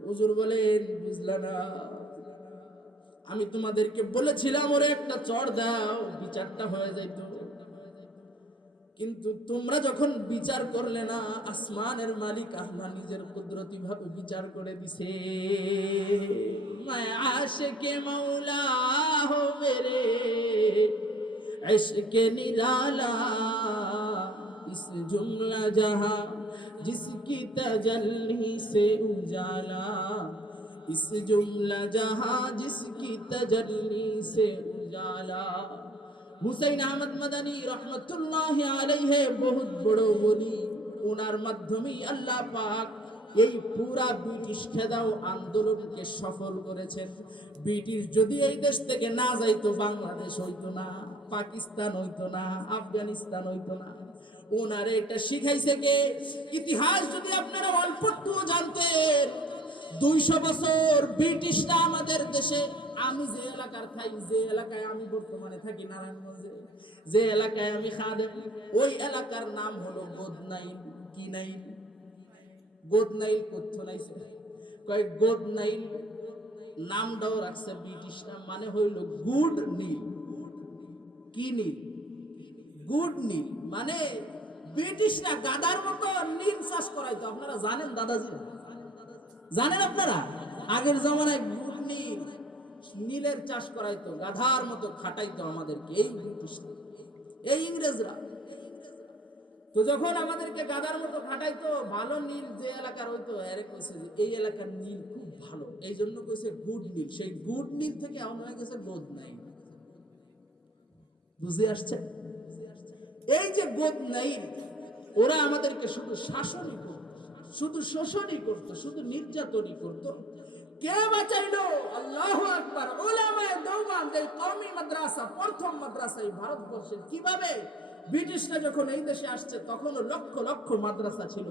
হুজুর বলেন, বুঝলা না, আমি তোমাদেরকে বলেছিলাম ওরে একটা চড় দাও, বিচারটা হয়ে যাইতো, কিন্তু তোমরা যখন বিচার করলে না, আসমানের মালিক আল্লাহ নিজের কুদরতি ভাবে বিচার করে দিছে। मैं आशिक मौला हो मेरे इश्क निराला, इस जुमला जहां जिसकी तजल्ली से उजाला, इस जुमला जहां जिसकी तजल्ली से उजाला। হুসাইন আহমদ মাদানী রহমতুল্লাহি আলাইহি বহুত বড় ওলি, ওনার মাধ্যমেই আল্লাহ পাক এই পুরা ব্রিটিশ খেদাও আন্দোলনকে সফল করেছেন। ব্রিটিশ যদি এই দেশ থেকে না যাইতো, বাংলাদেশ হইতো না, পাকিস্তান হইতো না, আফগানিস্তান হইতো না। ওনারে এটা শিখাইছে কে? ইতিহাস যদি আপনারা অল্প একটু জানতেন, 200 বছর ব্রিটিশরা আমাদের দেশে, আমি যে এলাকার থাই, যে এলাকায় আমি বর্তমানে থাকি নারায়ণগঞ্জে, যে এলাকায় আমি খাদেম, ওই এলাকার নাম হলো গোদনাইল। কি নাইল? গোদনাইল কোথা নাইছে? কয় গোদনাইল নামটাও রাখছে ব্রিটিশরা, মানে হইল গুড নীল। কি নীল? গুড নীল। মানে ব্রিটিশরা গাদার মতো নীল চাষ করাইতো। আপনারা জানেন দাদাজি? জানেন আপনারা? আগের জমানায় গুড নীল, নীলের চাষ করাইতো, গাধার মতো খাটাইতো আমাদেরকে এই ব্রিটিশরা, এই ইংরেজরা। তো যখন আমাদেরকে গাধার মতো খাটাইতো, ভালো নীল যে এলাকার হইতো, এর কইছে যে এই এলাকার নীল খুব ভালো, এই জন্য কইছে গুড নীল। সেই গুড নীল থেকে এমন হয়ে গেছে গোদনাইল। বুঝে আসছে? এই যে গোদনাইল, ওরা আমাদেরকে শুধু শাসনই করতো, শুধু শোষণই করতো, শুধু নির্যাতনই করতো। কে বাঁচাইলো? আল্লাহু আকবার। উলামায়ে দেওবন্দ, এই কওমি মাদ্রাসা, প্রথম মাদ্রাসা এই ভারতবর্ষের। কিভাবে? ব্রিটিশরা যখন এই দেশে আসছে, তখনও লক্ষ লক্ষ মাদ্রাসা ছিল,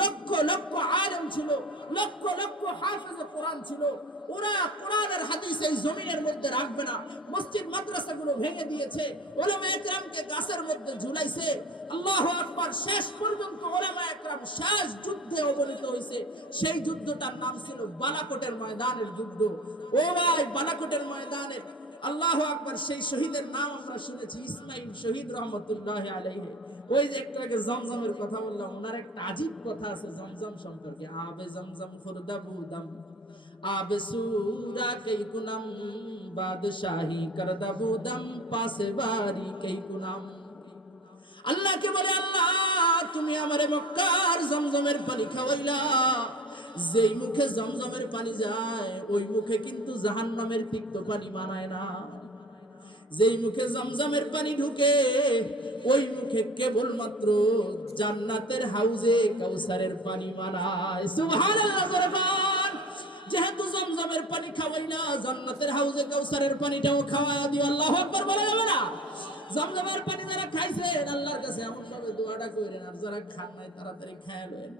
লক্ষ লক্ষ আলেম ছিল, লক্ষ লক্ষ হাফেজে কোরআন ছিল। ওরা কোরআনের হাদিস এই জমিনের মধ্যে রাখবে না। মসজিদ মাদ্রাসাগুলো ভেঙে দিয়েছে, উলামায়ে কেরামকে গাছের মধ্যে ঝুলাইছে। আল্লাহু আকবার। শেষ পর্যন্ত উলামায়ে কেরাম শেষ যুদ্ধে অবতীর্ণ হয়েছে। সেই যুদ্ধটার নাম ছিল বালাকোটের ময়দানের যুদ্ধ। ও ভাই, বালাকোটের ময়দানের আল্লাহু আকবার, সেই শহীদের নাম আমরা শুনেছি, ইসমাইল শহীদ রহমতুল্লাহি আলাইহি। ওই যে একটু আগে জমজমের কথা বললাম, ওনার একটা আজীব কথা আছে জমজম সম্পর্কে। আবে জমজম খুরদাবুদাম আবে সুরা কই কুনাম বাদশাহী করদাবুদাম পাশে বাড়ি কই কুনাম। আল্লাহকে বলে, আল্লাহ তুমি আমারে মক্কার জমজমের পানি খাওয়াইলা, যেই মুখে জমজমের পানি যায় ওই মুখে কিন্তু জাহান্নামের তিক্ত পানি মানায় না। যেই মুখে জমজমের পানি ঢুকে ওই মুখে কেবলমাত্র জান্নাতের হাউজে কাউসারের পানি মানায়। সুবহানাল্লাহ। বলবান, যেহেতু জমজমের পানি খাওয়াই না, জান্নাতের হাউজে কাউসারের পানিটাও খাওয়ায়া দিও। আল্লাহু আকবার বলা যাবে না? জমজমের পানি যারা খাইছেন আল্লাহর কাছে এমন ভাবে দোয়াটা করেন, আর যারা খান নাই তাড়াতাড়ি খায়াবেন।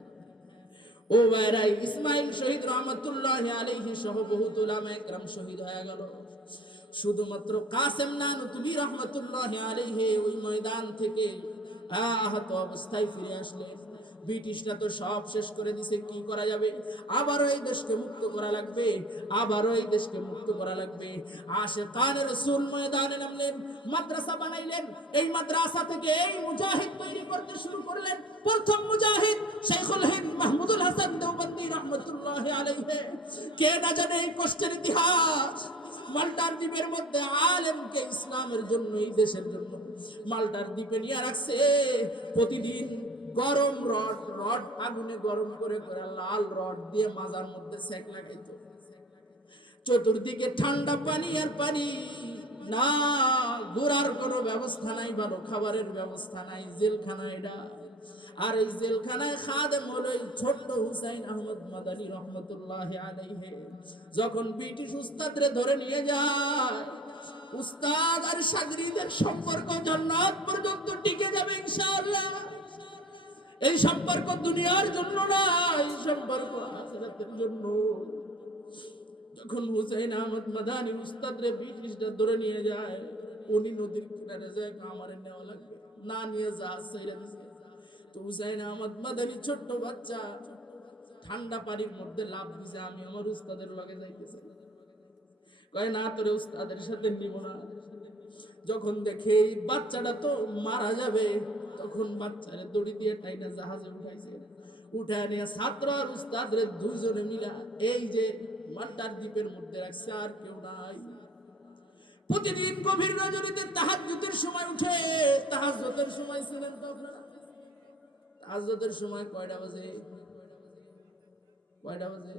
ও ভাইরা, ইসমাইল শহীদ রহমতুল্লাহি আলাইহি সহ বহুত উলামায়ে কেরাম শহীদ হয়ে গেল। শুধুমাত্র কাসেম নানুতুবি রহমতুল্লাহি আলাইহি ওই ময়দান থেকে আহত অবস্থায় ফিরে আসলেন। ব্রিটিশরা তো সব শেষ করে দিছে, কি করা যাবে? আবারও এই দেশকে মুক্ত করা লাগবে, আবারও এই দেশকে মুক্ত করা লাগবে। আশিকানে রাসূল ময়দানে নামলেন, মাদ্রাসা বানাইলেন। এই মাদ্রাসা থেকে এই মুজাহিদ তৈরি করতে শুরু করলেন। প্রথম মুজাহিদ শাইখুল হিন্দ মাহমুদুল হাসান দেওবন্দি রহমতুল্লাহি আলাইহি। কে না জানে এই কষ্টের ইতিহাস। মাল্টার দ্বীপের মধ্যে আলেমকে ইসলামের জন্য, এই দেশের জন্য মাল্টার দ্বীপে নিয়ে রাখছে। প্রতিদিন গরম রড আগুনে গরম করে লাল রড দিয়ে মাজার মধ্যে সেক লাগাইতো। চতুর্দিকে ঠান্ডা পানি আর পানি, না ঘোরার কোনো ব্যবস্থা নাই, ভালো খাবারের ব্যবস্থা নাই। জেলখানা এটা। আর এই জেলখানায় খাদেম হলো এই ছোট্ট হুসাইন আহমদ মাদানী রহমতুল্লাহি আলাইহি। যখন ব্রিটিশ উস্তাদরে ধরে নিয়ে যায়, উস্তাদ আর শাগরিদের সম্পর্ক জান্নাত পর্যন্ত টিকে যাবে ইনশাআল্লাহ। এই সম্পর্ক দুনিয়ার জন্য না, এই সম্পর্ক আখিরাতের জন্য। যখন হুসাইন আহমদ মাদানী উস্তাদরে ব্রিটিশরা ধরে নিয়ে যায়, উনি নদীর কিনারে যায়, আমারে নেওয়া লাগবে না, নিয়ে যা সাইরা দিছে। তো হুসাইন আহমদ মাদানী ছোট্ট বাচ্চা ঠান্ডা পানির মধ্যে লাফ দিছে, আমি আমার উস্তাদের লগে যাইতেছি। কয় না, তোরে উস্তাদের সাথে নিব না। যখন দেখে এই বাচ্চাটা তো মারা যাবে, তখন বাচ্চারে দড়ি দিয়ে টাইনা জাহাজে উঠাইছে। উঠায় নিয়ে ছাত্র আর উস্তাদরে দুইজনে মিলা এই যে মাল্টার দ্বীপের মধ্যে রাখছে, আর কেউ নাই। প্রতিদিন গভীর রজনীতে তাহাজ্জুদের সময় উঠে। তাহাজ্জুদের সময় ছিলেন তো আপনারা? তাহাজ্জুদের সময় কয়টা বাজে? কয়টা বাজে?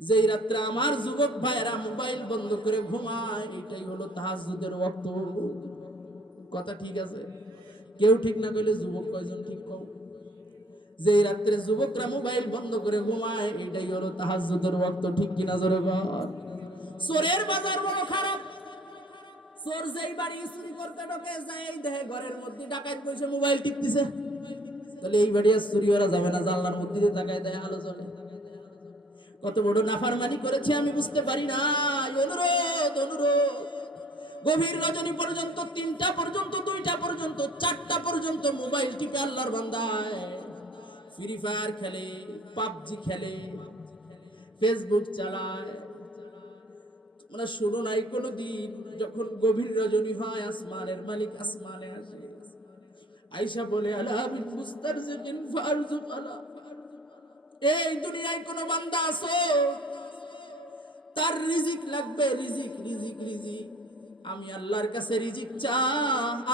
যেই রাত্রে আমার যুবক ভাইয়েরা মোবাইল বন্ধ করে ঘুমায়, এটাই হলো তাহাজ্জুদের ওয়াক্ত। কথা ঠিক আছে? কেউ ঠিক না কইলে যুবক কয়জন ঠিক কও? যেই রাত্রে যুবকরা মোবাইল বন্ধ করে ঘুমায়, এটাই হলো তাহাজ্জুদের ওয়াক্ত। ঠিক কিনা জোরে বল? চোরের বাজার বড় খারাপ। চোর যেই বাড়ি চুরি করতে ঢোকে, যায় এই দেহে ঘরের মধ্যে ডাকাত বসে মোবাইল টিপতেছে, তাহলে এই বাড়ি আর চুরি করা যাবে না, জানলার মধ্যে দিয়ে তাকায় দেয়, আলো জ্বলে। কত বড় নাফরমানি করেছে আমি বুঝতে পারি না। অনুরোধ অনুরোধ, গভীর রজনী পর্যন্ত, 3টা পর্যন্ত, 2টা পর্যন্ত, 4টা পর্যন্ত মোবাইল টিপে আল্লাহর বান্দায় ফ্রি ফায়ার খেলে, পাবজি খেলে, ফেসবুক চালায়। তোমরা শুনো নাই কোনদিন যখন গভীর রজনী হয়, আসমানের মালিক আসমানে আসে, আয়েশা বলে আলা বিন মুস্তারজিকিন ফারজুক আলা। এই দুনিয়ায় কোন বান্দা আছো তার রিজিক লাগবে, রিজিক রিজিক রিজিক, আমি আল্লাহর কাছে রিজিক চা,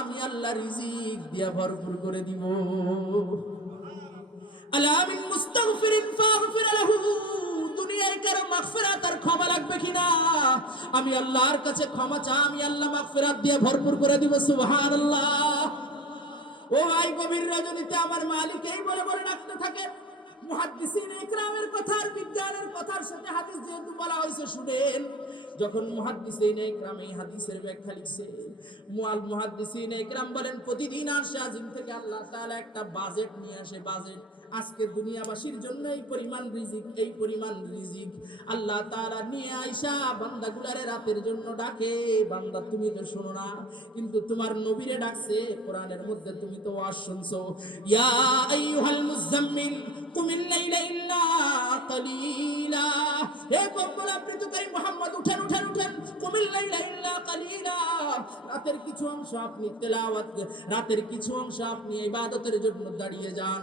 আমি আল্লাহ রিজিক দিয়া ভরপুর করে দিব। আলা মিন মুস্তাগফিরিন ফাগফির লাহু। দুনিয়ায় কারো মাগফিরাত আর ক্ষমা লাগবে কিনা? আমি আল্লাহর কাছে ক্ষমা চা, আমি আল্লাহ মাগফিরাত দিয়ে ভরপুর করে দিব। সুবহানাল্লাহ। ও ভাই, গভীর রজনীতে আমার মালিক এই বলে বলে ডাকতে থাকে। মুহাদ্দিসিন ইকরামের কথা আর বিজ্ঞানের কথার সাথে হাদিস যেহেতু বলা হয়েছে, শুনেন। যখন মুহাদ্দিসিন ইকরাম এই হাদিসের ব্যাখ্যা লিখছে, মুহাদ্দিসিন ইকরাম বলেন প্রতিদিন আরশে আজিম থেকে আল্লাহ তাআলা একটা বাজেট নিয়ে আসে। বাজেট আজকে দুনিয়াবাসীর জন্য এই পরিমাণ রিজিক আল্লাহ তাআলা নিয়ে আইসা বান্দাগুলারে রাতের জন্য ডাকে। বান্দা তুমি তো শোনো না, কিন্তু তোমার নবীরে ডাকছে কোরআনের মধ্যে, তুমি তো ওয়াজ শুনছো। ইয়া আইয়ুহাল মুযাম্মিল কুমিল লাইলা ইল্লা কালিলা, হে গোপন আপনি মুহাম্মদ উঠেন উঠেন উঠেন, কুমিল লাইলা ইল্লা কালিলা, রাতের কিছু অংশ আপনি তেলাওয়াত, রাতের কিছু অংশ আপনি ইবাদতের জন্য দাঁড়িয়ে যান।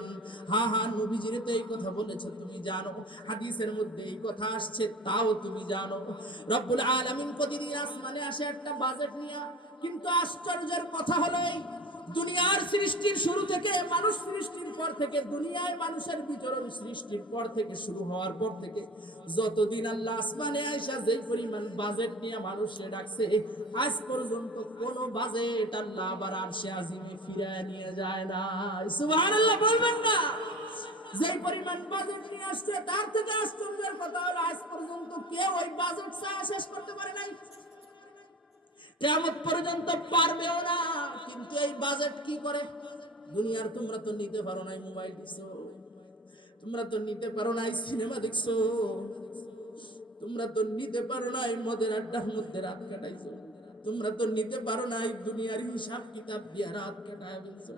হ্যাঁ হ্যাঁ, নবীজিরে তো এই কথা বলেছে তুমি জানো, হাদিসের মধ্যে এই কথা আসছে তাও তুমি জানো। রব্বুল আলামিন প্রতিদিন আসমানে আসে একটা বাজেট নিয়ে, কিন্তু আশ্চর্যের কথা হলো এই দুনিয়ার সৃষ্টির শুরু থেকে, মানুষ সৃষ্টির পর থেকে, দুনিয়ায় মানুষের বিচরণ সৃষ্টির পর থেকে, শুরু হওয়ার পর থেকে যতদিন আল্লাহ আসমানে আয়েশা যেই পরিমাণ বাজেট নিয়ে মানুষে ডাকছে, আজ পর্যন্ত কোন বাজেট আল্লাহ আবার আরশে আজিমে ফিরায় নিয়ে যায় না। সুবহানাল্লাহ বলবেন না? যেই পরিমাণ বাজেট নিয়ে আসছে, তার থেকে আশ্চর্যের কথা হলো আজ পর্যন্ত কেউ ওই বাজেট শেষ করতে পারে নাই, কিয়ামত পর্যন্ত পারবেও না। কিন্তু এই বাজেট কি করে? দুনিয়ার তোমরা তো নিতে পারো নাই মোবাইল দেখছো, তোমরা তো নিতে পারো নাই সিনেমা দেখছো, তোমরা তো নিতে পারো নাই মদের আড্ডার মধ্যে রাত কাটাইছো, তোমরা তো নিতে পারো নাই দুনিয়ার হিসাব কিতাব দিয়ে রাত কাটায় ফেলছো,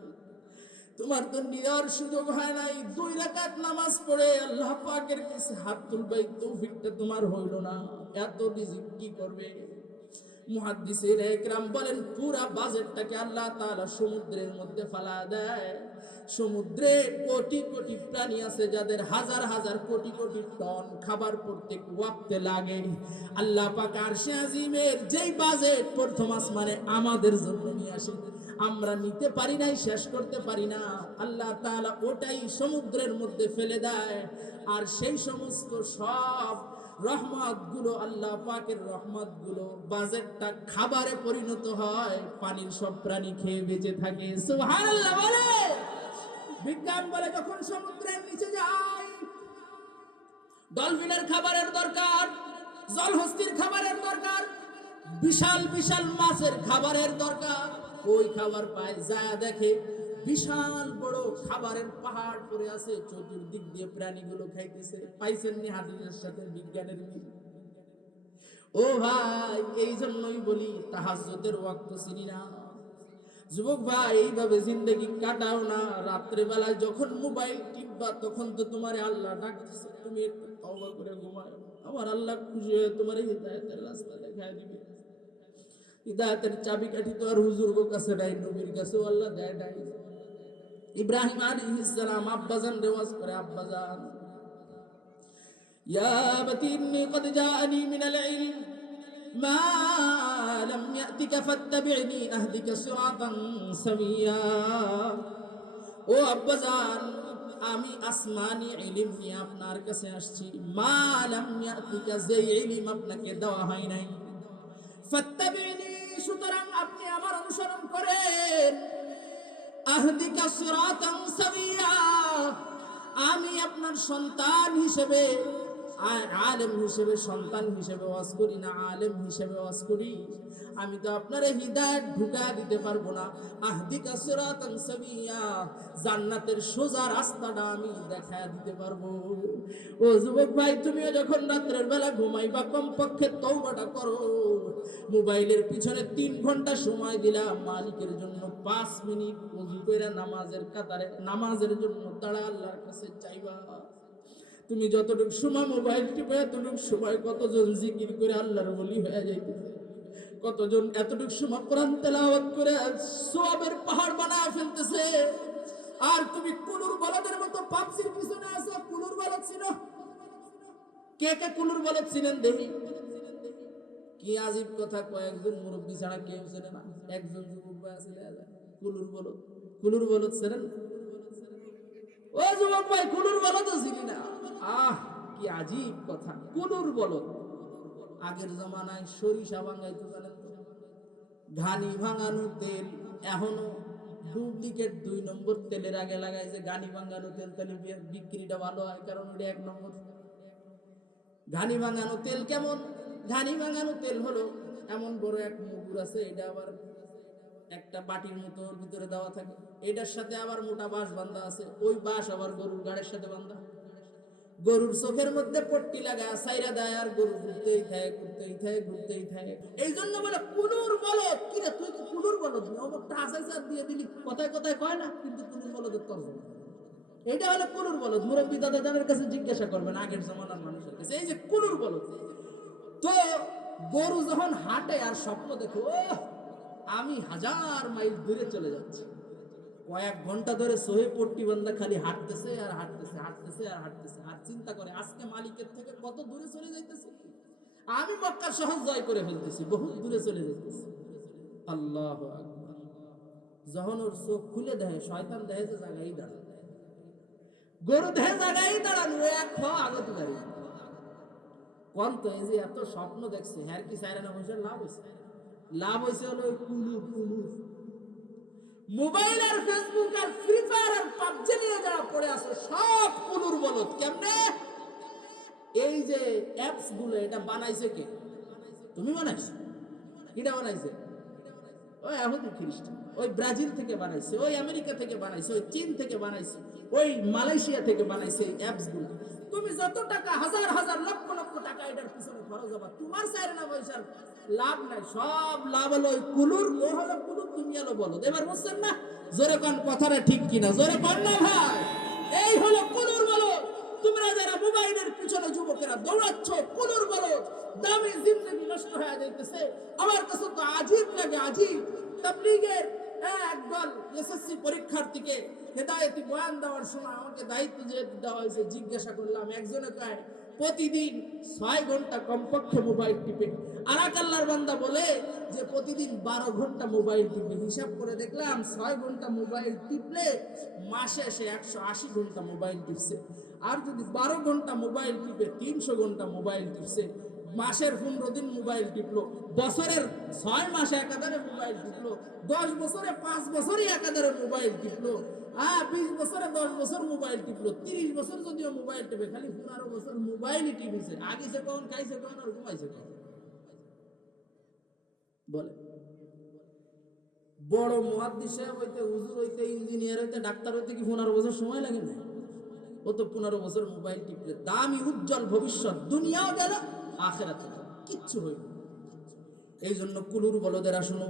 তোমার তো নেওয়ার সুযোগ হয় নাই 2 রাকাত নামাজ পড়ে আল্লাহ পাকের কাছে হাত তুলবে, তৌফিকটা তোমার হইল না। এত রিজিক কি করবে? মুহাদ্দিসিন একরাম বলেন পুরা বাজেটটাকে আল্লাহ তাআলা সমুদ্রের মধ্যে ফালা দেয়। সমুদ্রে কোটি কোটি প্রাণী আছে যাদের হাজার হাজার কোটি কোটি টন খাবার প্রত্যেক ওয়াক্তে লাগে। আল্লাহ পাক আরশে আজিমের যেই বাজেট প্রথম আসমানে আমাদের জন্য নিয়ে আসে, আমরা নিতে পারি নাই, শেষ করতে পারি না, আল্লাহ তাআলা ওটাই সমুদ্রের মধ্যে ফেলে দেয়। আর সেই সমস্ত সব রহমত গুলো, আল্লাহ পাকের রহমত গুলো, বাজেটটা খাবারে পরিণত হয়, পানির সব প্রাণী খেয়ে বেঁচে থাকে। সুবহানাল্লাহ বলে। বিজ্ঞান বলে যখন সমুদ্রের নিচে যায়, ডলফিনের খাবারের দরকার, জলহস্তির খাবারের দরকার, বিশাল বিশাল মাছের খাবারের দরকার, ওই খাবার পায়, যায় দেখে বিশাল বড় খাবারের পাহাড় পড়ে আছে, চতুর্দিক দিয়ে প্রাণীগুলো খাইতেছে। পাইছেন নি হাদিসের সাথে বিজ্ঞানের মিল? ও ভাই, এই জন্যই বলি তাহাজ্জুদের ওয়াক্ত চিনি না। যুবক ভাই, এইভাবে জিন্দেগি কাটাও না। রাত্রে বেলায় যখন মোবাইল টিপবা তখন তো তোমার আল্লাহ ডাকতেছে, তুমি একটু তওবা করে ঘুমাও, আমার আল্লাহ খুশি হয়ে তোমার হিদায়াতের রাস্তা দেখায় দিবে। হিদায়াতের চাবিকাঠি তো আর হুজুর কাছে নাই, নবীর কাছেও আল্লাহ দেয় নাই। ইব্রাহিম আলাইহিস সালাম আব্বাজান রেওয়াজ করে, আব্বাজান ইয়া আবাতি ইন্নী ক্বাদ জাআনি মিনাল ইলম মা লাম ইয়াতিকা ফাত্তাবি'নি আহদিকা সিরাতান সাবিয়্যা। ও আব্বাজান, আমি আসমানি ইলম নিয়ে আপনার কাছে আসছি। মা লাম ইয়াতিকা, যে ইলম আপনাকে দেওয়া হয় নাই। ফাত্তাবি'নি, সুতরাং আপনি আমার অনুসরণ করেন। আহদিকা সিরাতান সাবিয়্যা, আমি আপনার সন্তান হিসেবে, আলেম হিসেবে, সন্তান হিসেবে ওয়াজ করি না, আলেম হিসেবে ওয়াজ করি। আমি তো আপনারে হিদায়াত ঢুকা দিতে পারবো না। আহদিকা সিরাতান সাবিয়্যা, জান্নাতের সোজা রাস্তাটা আমি দেখায় দিতে পারবো। ও যুবক ভাই, তুমিও যখন রাতের বেলা ঘুমাইবা কমপক্ষে তওবাটা করো। মোবাইলের পিছনে 3 ঘন্টা সময় দিলাম, মালিকের জন্য 5 মিনিট ওযু করে নামাজের কাতারে নামাজের জন্য দাঁড়া আল্লাহর কাছে চাইবা। তুমি যতটুকু সময় মোবাইল টিপে, এতটুকু সময় কতজন জিকির করে আল্লাহর ওলি হয়ে যাইতেছে, কতজন এতটুকু সময় কোরআন তেলাওয়াত করে সওয়াবের পাহাড় বানায় ফেলতেছে। আর তুমি কুলুর বলদের মতো পাপসির পিছনে আছো। কুলুর বলদ চিনো? কে কে কুলুর বলদ চিনেন দেখি? কি আজীব কথা, কয়েকজন মুরব্বী ছাড়া কেউ চেনে না। একজন যুবক ভাই আছে, কুলুর বলদ, কুলুর বলদ চেনেন? ও যুবক ভাই, কুলুর বলদও চিনি না। কি আজীব কথা, কুলুর বলদ। আগের জমানায় সরিষা ভাঙাইতো, জানেন তো? ঘানি ভাঙানো তেল এখনো ডুপ্লিকেট 2 নম্বর তেলের আগে লাগায়, যে ঘানি ভাঙানো তেল, তাহলে বিক্রিটা ভালো হয়, কারণ ওটা 1 নম্বর। ঘানি ভাঙানো তেল কেমন? ঘানি ভাঙানো তেল হলো এমন বড় এক মুগুর আছে, এটা আবার একটা বাটির মতো ওর ভিতরে দেওয়া থাকে, এটার সাথে আবার মোটা বাঁশ বাঁধা আছে, ওই বাঁশ আবার গরুর গাড়ের সাথে বাঁধা। গরুর চোখের মধ্যে পট্টি লাগায় সাইরা দেয়, আর গরু ঘুরতেই থাকে ঘুরতেই থাকে ঘুরতেই থাকে। এই জন্য বলে কুনুর বলদ। কিরে তুই তো কুনুর বলদ, অমুকটা হাসাইসার দিয়ে দিলি, কথায় কথায় কয় না, কিন্তু কুনুর বলদের তর্জমা। এটা হলো কুনুর বলদ। মুরব্বী দাদাদের কাছে জিজ্ঞাসা করবেন, আগের জমানার মানুষের কাছে, এই যে কুনুর বলদ। তো গরু যখন হাঁটে আর স্বপ্ন দেখো, ও আমি 1000 মাইল দূরে চলে যাচ্ছি, কয়েক ঘন্টা ধরে সোহে পট্টি বান্ধা খালি হাঁটতেছে আর হাঁটতেছে, হাঁটতেছে আর হাঁটতেছে, আর চিন্তা করে আজকে মালিকের থেকে কত দূরে চলে যাইতেছে, আমি মক্কা শহর জয় করে ফেলতেছি, বহুত দূরে চলে যাইতেছি। আল্লাহু আকবার। যখন ওর চোখ খুলে দেয়, শয়তান দেয় যে জায়গায় দাঁড়ানো, গরু দেহে জায়গায় দাঁড়ানো, এক আগত গাড়ি। কোন তো এই যে এত স্বপ্ন দেখছে, হ্যার কি সাইরানা পয়সার লাভ হয়েছে? লাভ হয়েছে হলো ওই কুলুর কুলুর মোবাইল আর ফেসবুক আর ফ্রি ফায়ার আর পাবজি নিয়ে যারা পড়ে আছে, সব কুলুর বলদ। কেমনে? এই যে অ্যাপস গুলো, এটা বানাইছে কে? তুমি বানাইছো? কিটা বানাইছে? ওই ইহুদি খ্রিস্টান, ওই ব্রাজিল থেকে বানাইছে, ওই আমেরিকা থেকে বানাইছে, ওই চীন থেকে বানাইছে, ওই মালয়েশিয়া থেকে বানাইছে এই অ্যাপস গুলো। তুমি যত টাকা, হাজার হাজার লক্ষ লক্ষ টাকা এটার পিছনে খরচ হবে, তোমার সাইরানা পয়সার লাভ নাই। সব লাভ হলো ওই কুলুর। ও হলো কুলুর, তুমি হলো বলদ। এবার বুঝছেন না? জোরে কোন কথাটা ঠিক কিনা? জোরে কোন না ভাই? এই হলো কুলুর বলদ। তোমরা যারা মোবাইলের পিছনে যুবকেরা দৌড়াচ্ছ, কুলুর বলদ। দামি জিন্দেগি নষ্ট হয়ে যাইতেছে। আমার কাছে তো আজীব লাগে, আজীব। তাবলীগের একদল এসএসসি পরীক্ষার্থীকে হেদায়েতি বয়ান দেওয়ার সময় আমাকে দায়িত্ব যে দেওয়া হয়েছে, জিজ্ঞাসা করলাম, একজনে কয় প্রতিদিন 6 ঘন্টা কমপক্ষে মোবাইল টিপে, আর এক আল্লাহর বান্দা বলে যে প্রতিদিন 12 ঘন্টা মোবাইল টিপে। হিসাব করে দেখলাম 6 ঘন্টা মোবাইল টিপলে মাসে সে 180 ঘন্টা মোবাইল টিপছে। আর যদি 12 ঘন্টা মোবাইল টিপে 300 ঘন্টা মোবাইল টিপছে। মাসের 15 দিন মোবাইল টিপলো, বছরের 6 মাসে একাধারে মোবাইল টিপলো, 10 বছরে 5 বছরই একাধারে মোবাইল টিপলো, 20 বছরে 10 বছর মোবাইল টিপলো, 30 বছর যদিও মোবাইল টিপে, খালি 15 বছর মোবাইলই টিপেছে। আগেছে কখন, খাইছে কখন, আর ঘুমাইছে কখন? বলে বড় মুহাদ্দিস সাহেব হইতে, হুজুর হইতে, ইঞ্জিনিয়ার হইতে, ডাক্তার হইতে কি 15 বছর সময় লাগে না? ও তো 15 বছর মোবাইল টিপলে দামি উজ্জ্বল ভবিষ্যৎ, দুনিয়াও গেল আখিরাতে কিচ্ছু হইল। এই জন্য কুলুর বলদেরা শুনো,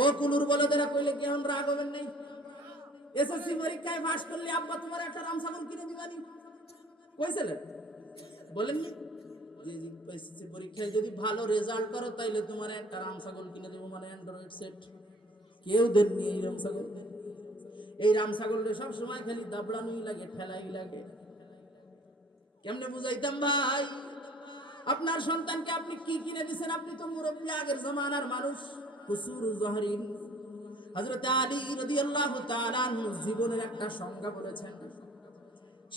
ও কুলুর বলদেরা কইলে কেমন রাগ হবেন নাই? এসএসসি পরীক্ষায় পাস করলে আব্বা তোমার একটা রামছাগল কিনে দিবানি কইছিলেন? বলেননি যে এসএসসি পরীক্ষায় যদি ভালো রেজাল্ট করো তাইলে তোমার একটা রামছাগল কিনে দেবো, মানে অ্যান্ড্রয়েড সেট। কেউ দেননি এই রামছাগল। এই রামছাগলটা সব সময় খালি দাবড়ানোই লাগে, ঠেলাই লাগে। কেমনে বুঝাইতাম ভাই? আপনার সন্তানকে আপনি কি কিনে দিচ্ছেন? আপনি তো মুরব্বী, আগের জামানার মানুষ। কুসুর জহরিন হযরত আলী রাদিয়াল্লাহু তাআলা আনহু জীবনের একটা সংজ্ঞা বলেছেন।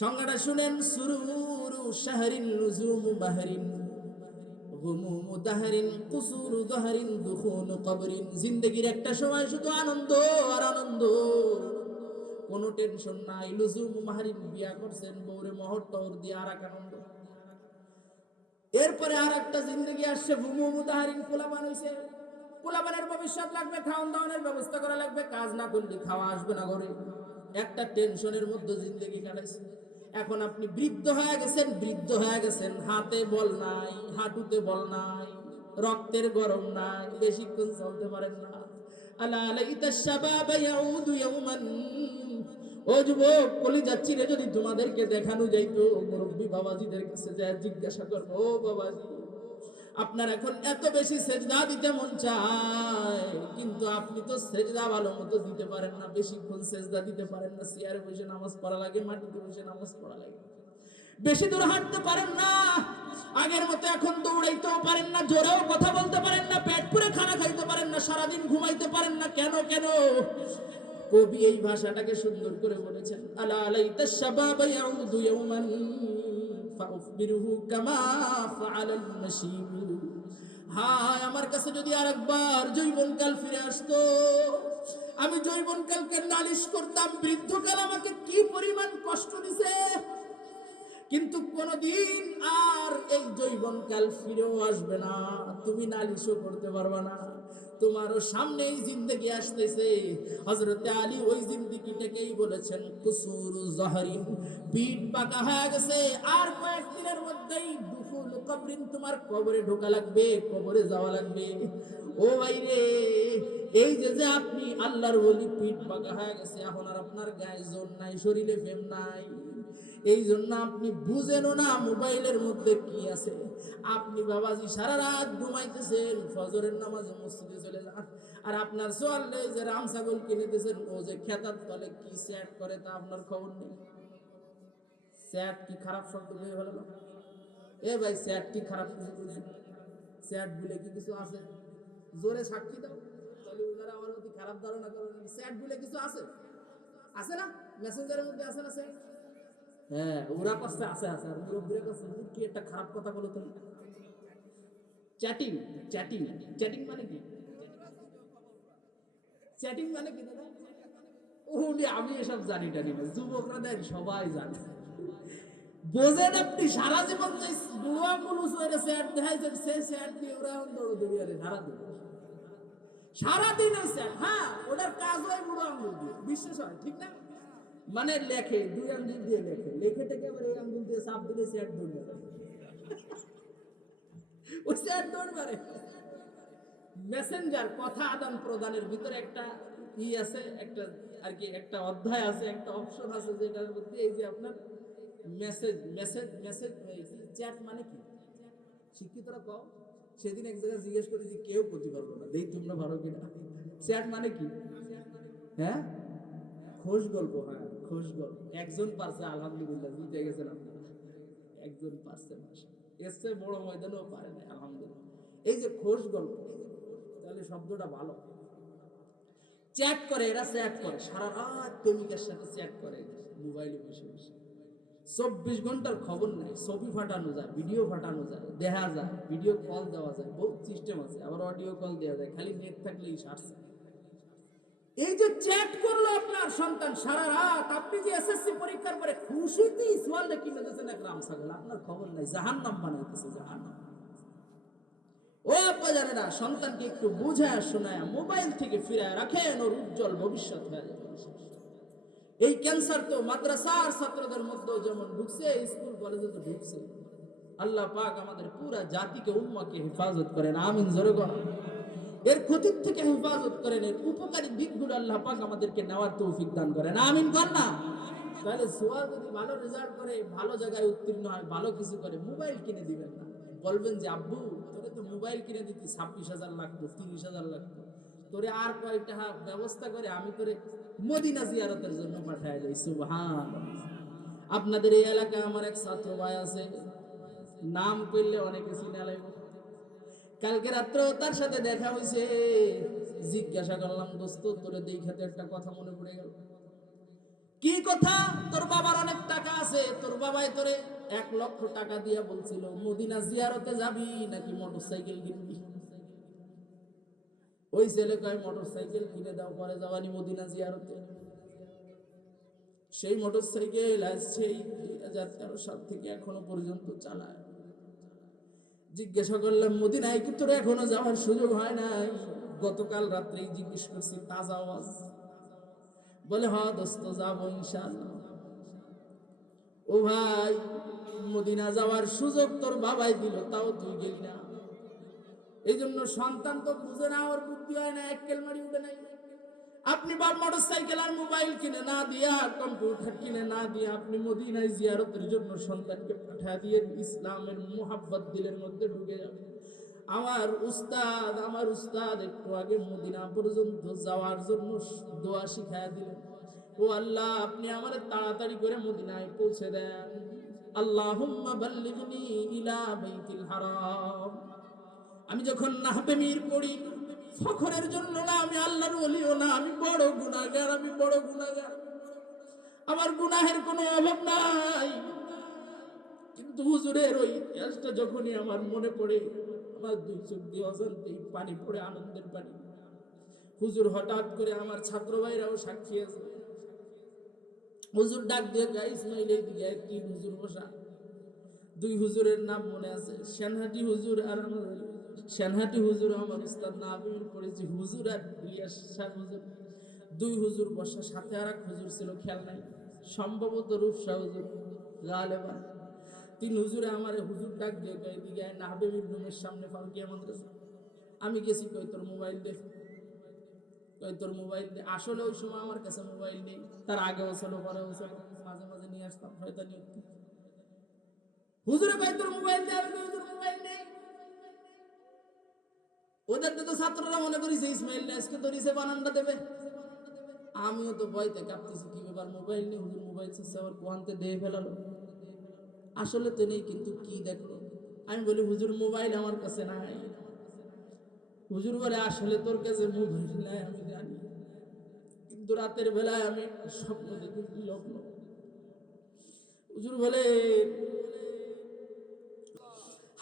সংজ্ঞাটা শুনেন, সুরুরু শাহরিন নুজুমু বাহরিন গুমুমু দাহরিন কুসুরু জহরিন দুখুনু কবরিন। জিন্দেগীর একটা সময় শুধু আনন্দ আর আনন্দ, কোনো টেনশন নাই। লুজুমু মাহরিন, বিয়া করছেন, বউরে মোহর টহর দিয়ে আর এক আনন্দ। এরপরে আর একটা জিন্দগি আসছে, ঘুমু দাহারিন, পোলাপান হইছে, পোলাপানের ভবিষ্যৎ লাগবে, খাওয়ান দাওয়ানের ব্যবস্থা করা লাগবে, কাজ না করলে খাওয়া আসবে না ঘরে। একটা টেনশনের মধ্যে জিন্দগি কাটাইছে। এখন আপনি বৃদ্ধ হয়ে গেছেন, বৃদ্ধ হয়ে গেছেন, হাতে বল নাই, হাঁটুতে বল নাই, রক্তের গরম নাই, বেশিক্ষণ চলতে পারেন না। আলা লাইতা শাবাবা ইয়াউদু ইয়াওমান। ও যুবক, কলিজা চিরে যদি তোমাদেরকে দেখানো যাইতো, মুরব্বী বাবাজিদের কাছে যায় জিজ্ঞাসা করবো, ও বাবাজি আপনার এখন এত বেশি সেজদা দিতে মন চায়, কিন্তু আপনি তো সেজদা ভালো মতো দিতে পারেন না, বেশিক্ষণ সেজদা দিতে পারেন না, চেয়ারে বসে নামাজ পড়া লাগে, মাটিতে বসে নামাজ পড়া লাগে, বেশি দূর হাঁটতে পারেন না, আগের মতো এখন দৌড়াইতেও পারেন না, জোরেও কথা বলতে পারেন না, পেট পুরে খানা খাইতে পারেন না, সারাদিন ঘুমাইতে পারেন না। কেন কেন? কবি এই ভাষাটাকে সুন্দর করে বলেছেন, আলা লাইতা শাবাবা ইয়াউদু ইয়াওমান ফাউফবিরহু কামা ফাআলাল মাশীব। হায় আমার কাছে যদি আরেকবার যৌবনকাল ফিরে আসতো, আমি যৌবনকালকে নালিশ করতাম, বৃদ্ধকাল আমাকে কি পরিমাণ কষ্ট দিছে, কিন্তু কোনদিন আর এই যৌবনকাল ফিরেও আসবে না, তুমি নালিশও করতে পারবে না। তোমারও সামনেই জিন্দেগি আসতেছে। হযরতে আলী ওই জিন্দেগিটাকেই বলেছেন কুসুরু জহরিন, পিঠ বাঁকা হয়ে গেছে, আর কয়েকদিনের মধ্যেই দুফুল কবরিন, তোমার কবরে ঢোকা লাগবে, কবরে যাওয়া লাগবে। ও ভাই রে, এই যে যে আপনি আল্লাহর ওলি, পিঠ বাঁকা হয়ে গেছে, এখন আর আপনার গায়ে জোর নাই, শরীরে ফেম নাই, এই জন্য আপনি বুঝেনও না মোবাইলের মধ্যে কি আছে। আপনি বাবাজি সারা রাত ঘুমাইতেছেন, ফজরের নামাজে মসজিদে চলে যান, আর আপনার সোয়ালে যে রাম ছাগল কিনে দিয়েছেন, ও যে খেতার তলে কি স্যাট করে তা আপনার খবর নেই। স্যাট কি খারাপ শব্দ হয়ে গেল? এ ভাই, স্যাট কি খারাপ কিছু বলছি? স্যাট বলে কি কিছু আছে? জোরে সাক্ষী দাও, তাহলে ওনারা আমার প্রতি খারাপ ধারণা করেন। স্যাট বলে কিছু আছে? আছে না? মেসেঞ্জারের মধ্যে আছে না স্যাট? হ্যাঁ, ওরা কষ্টে আছে আছে, আর মুরব্বীরা কাছে কি একটা খারাপ কথা বলো তুমি। চ্যাটিং, চ্যাটিং, চ্যাটিং মানে কি? চ্যাটিং মানে কি দাদা? ওরে আমি এসব জানি টানি না, যুবকরা দেখ সবাই জানে। বোঝেন আপনি সারা জীবন যে বুড়ো আঙুল উঁচু করে চ্যাট দেখাইছেন, সেই চ্যাট দিয়ে ওরা এখন দৌড়দৌড়ি আরে সারাদিন সারাদিন ওই চ্যাট। হ্যাঁ, ওটার কাজ হয় বুড়ো আঙুল দিয়ে, বিশ্বাস হয় ঠিক না? মানে লেখে, দুই আঙ্গুল দিয়ে লেখে, লেখে থেকে আবার এই আঙ্গুল দিয়ে চাপ দিলে চ্যাট দৌড় মারে, ওই চ্যাট দৌড় মারে। মেসেঞ্জার, কথা আদান প্রদানের ভিতরে একটা ই আছে, একটা আর কি একটা অধ্যায় আছে, একটা অপশন আছে, যেটার মধ্যে এই যে আপনার মেসেজ মেসেজ মেসেজ চ্যাট মানে কি শিক্ষিতরা কও। সেদিন এক জায়গায় জিজ্ঞেস করি যে কেউ করতে পারবো না, দেখ তোমরা ভালো কিনা। চ্যাট মানে কি? হ্যাঁ, খোশ গল্প। হ্যাঁ, খোশ গল্প। একজন পারছে, আলহামদুলিল্লাহ, জিতে গেছেন আপনারা। একজন পারছে, এর চেয়ে বড় ময়দানও পারে না, আলহামদুলিল্লাহ। এই যে খোশ গল্প, তাহলে শব্দটা ভালো। চ্যাট করে, এরা চ্যাট করে সারা রাত, প্রেমিকের সাথে চ্যাট করে মোবাইলে বসে বসে। 24 ঘন্টার খবর নাই, ছবি ফাটানো যায়, ভিডিও ফাটানো যায়, দেখা যায়, ভিডিও কল দেওয়া যায়, বহুত সিস্টেম আছে, আবার অডিও কল দেওয়া যায়, খালি নেট থাকলেই সারছে। এই যে চ্যাট করলো আপনার সন্তান সারা রাত, আপনি যে এসএসসি পরীক্ষার পরে খুশিতে সোয়ালে কিনে দিয়েছেন এক রাম ছাগল, আপনার খবর নাই, জাহান্নাম বানাইতেছে, জাহান্নাম। ও আপা জানেরা, সন্তানকে একটু বুঝায় শোনায় মোবাইল থেকে ফিরায় রাখেন, ওর উজ্জ্বল ভবিষ্যৎ হয়ে যাবে। এই ক্যান্সার তো মাদ্রাসার ছাত্রদের মধ্যেও যেমন ঢুকছে, স্কুল কলেজে তো ঢুকছে। আল্লাহ পাক আমাদের পুরা জাতিকে, উম্মাকে হেফাজত করেন, আমিন জোরে বলেন। এর ক্ষতির থেকে হেফাজত করেন, এর উপকারী দিকগুলো আল্লাহ পাক আমাদেরকে নেওয়ার তৌফিক দান করেন, আমিন কর না। তাহলে সোয়াল যদি ভালো রেজাল্ট করে, ভালো জায়গায় উত্তীর্ণ হয়, ভালো কিছু করে, মোবাইল কিনে দিবেন না। বলবেন যে আব্বু তোরে তো মোবাইল কিনে দিতি 26,000 লাগতো, 30,000 লাগতো, তোরে আর কয়েকটা ব্যবস্থা করে আমি তোরে মদিনা জিয়ারতের জন্য পাঠায় দেই। সুবহানাল্লাহ। আপনাদের এই এলাকায় আমার এক ছাত্র ভাই আছে, নাম করলে অনেকে চিনা লাগবে। কালকে রাত্রেও তার সাথে দেখা হয়েছে, জিজ্ঞাসা করলাম দোস্ত তোরে দেখাতে একটা কথা মনে পড়ে গেল। কি কথা? তোর বাবার অনেক টাকা আছে, তোর বাবাই তোরে 1 লক্ষ টাকা দিয়া বলছিল মদিনা জিয়ারতে যাবি নাকি মোটরসাইকেল কিনবি। ওই ছেলে কয় মোটরসাইকেল কিনে দাও, পরে যাবানি মদিনা জিয়ারতে। সেই মোটরসাইকেল আজ সেই 2013 সাল থেকে এখনো পর্যন্ত চালায়। জিজ্ঞাসা করলাম মদিনায় কি তোর এখনো যাওয়ার সুযোগ হয় নাই? গতকাল রাত্রেই জিজ্ঞেস করছি, তাজা আওয়াজ। বলে হ দোস্ত, যাবো ইনশাআল্লাহ। ও ভাই, মদিনা যাওয়ার সুযোগ তোর বাবাই দিল, তাও তুই গেলি না। এই জন্য সন্তান তো বুঝে না, ওর বুদ্ধি হয় না, এককেল মারি উঠে নাই। আপনি বাপ মোটরসাইকেল আর মোবাইল কিনে না দিয়া, কম্পিউটার কিনে না দিয়া, আপনি মদিনায় জিয়ারতের জন্য সন্তানকে পাঠিয়ে দিয়ে ইসলামের মুহাব্বত দিলের মধ্যে ঢুকে যাবে। আমার উস্তাদ একটু আগে মদিনা পর্যন্ত যাওয়ার জন্য দোয়া শিখায়া দিলেন। ও আল্লাহ, আপনি আমারে তাড়াতাড়ি করে মদিনায় পৌঁছে দেন। আল্লাহুম্মা বাল্লিগনি ইলা বাইতিল হারাম। আমি যখন নাহবে মীর পড়ি, ফখরের জন্য না, আমি আল্লাহর ওলিও না, আমি বড় গুনাহগার, আমি বড় গুনাহগার, আমার গুনাহের কোনো অভাব নাই। কিন্তু হুজুরের ওই ইতিহাসটা যখনই আমার মনে পড়ে, আমার 2 চোখ দিয়ে অজান্তেই পানি পড়ে, আনন্দের পানি। হুজুর হঠাৎ করে, আমার ছাত্র ভাইরাও সাক্ষী আছে, হুজুর ডাক দিয়ে গায়ে ইসমাইল এইদিকে, কি হুজুর বসা, দুই হুজুরের নাম মনে আছে, সেনহাটি হুজুর আর আমাদের সেনহাটি হুজুর আমার উস্তাদ নাবির পড়েছি হুজুর আর ইলিয়াস শাহ হুজুর। দুই হুজুর বসা, সাথে আর এক হুজুর ছিল, খেয়াল নাই, সম্ভবত রূপসা হুজুর গালেবান। তিন হুজুরে আমার হুজুর ডাক দিয়ে কয় দিকে নাহবেবির রুমের সামনে ফারুকিয়া মাদ্রাসা। আমি গেছি, কই তোর মোবাইল দে, কই তোর মোবাইল দে। আসলে ওই সময় আমার কাছে মোবাইল নেই, তার আগেও ছিল পরেও ছিল, মাঝে মাঝে নিয়ে আসতাম শয়তানি করতে। হুজুরে কয় তোর মোবাইল দে, আমি কই হুজুর মোবাইল নেই। ওদের তো ছাত্ররা মনে করিছে ইসমাইল আজকে তো রিসে বানানটা দেবে। আমিও তো ভয়তে কাঁপতেছি, কি ব্যাপার মোবাইল নেই, হুজুর মোবাইল চাচ্ছে আবার কোয়ান্তে দিয়ে ফেলালো। আসলে তো নেই, কিন্তু কি দেখো। আমি বলি হুজুর মোবাইল আমার কাছে নাই। হুজুর বলে আসলে তোর কাছে মোবাইল নাই আমি জানি, কিন্তু রাতের বেলায় আমি একটা স্বপ্ন দেখেছি লগ্ন। হুজুর বলে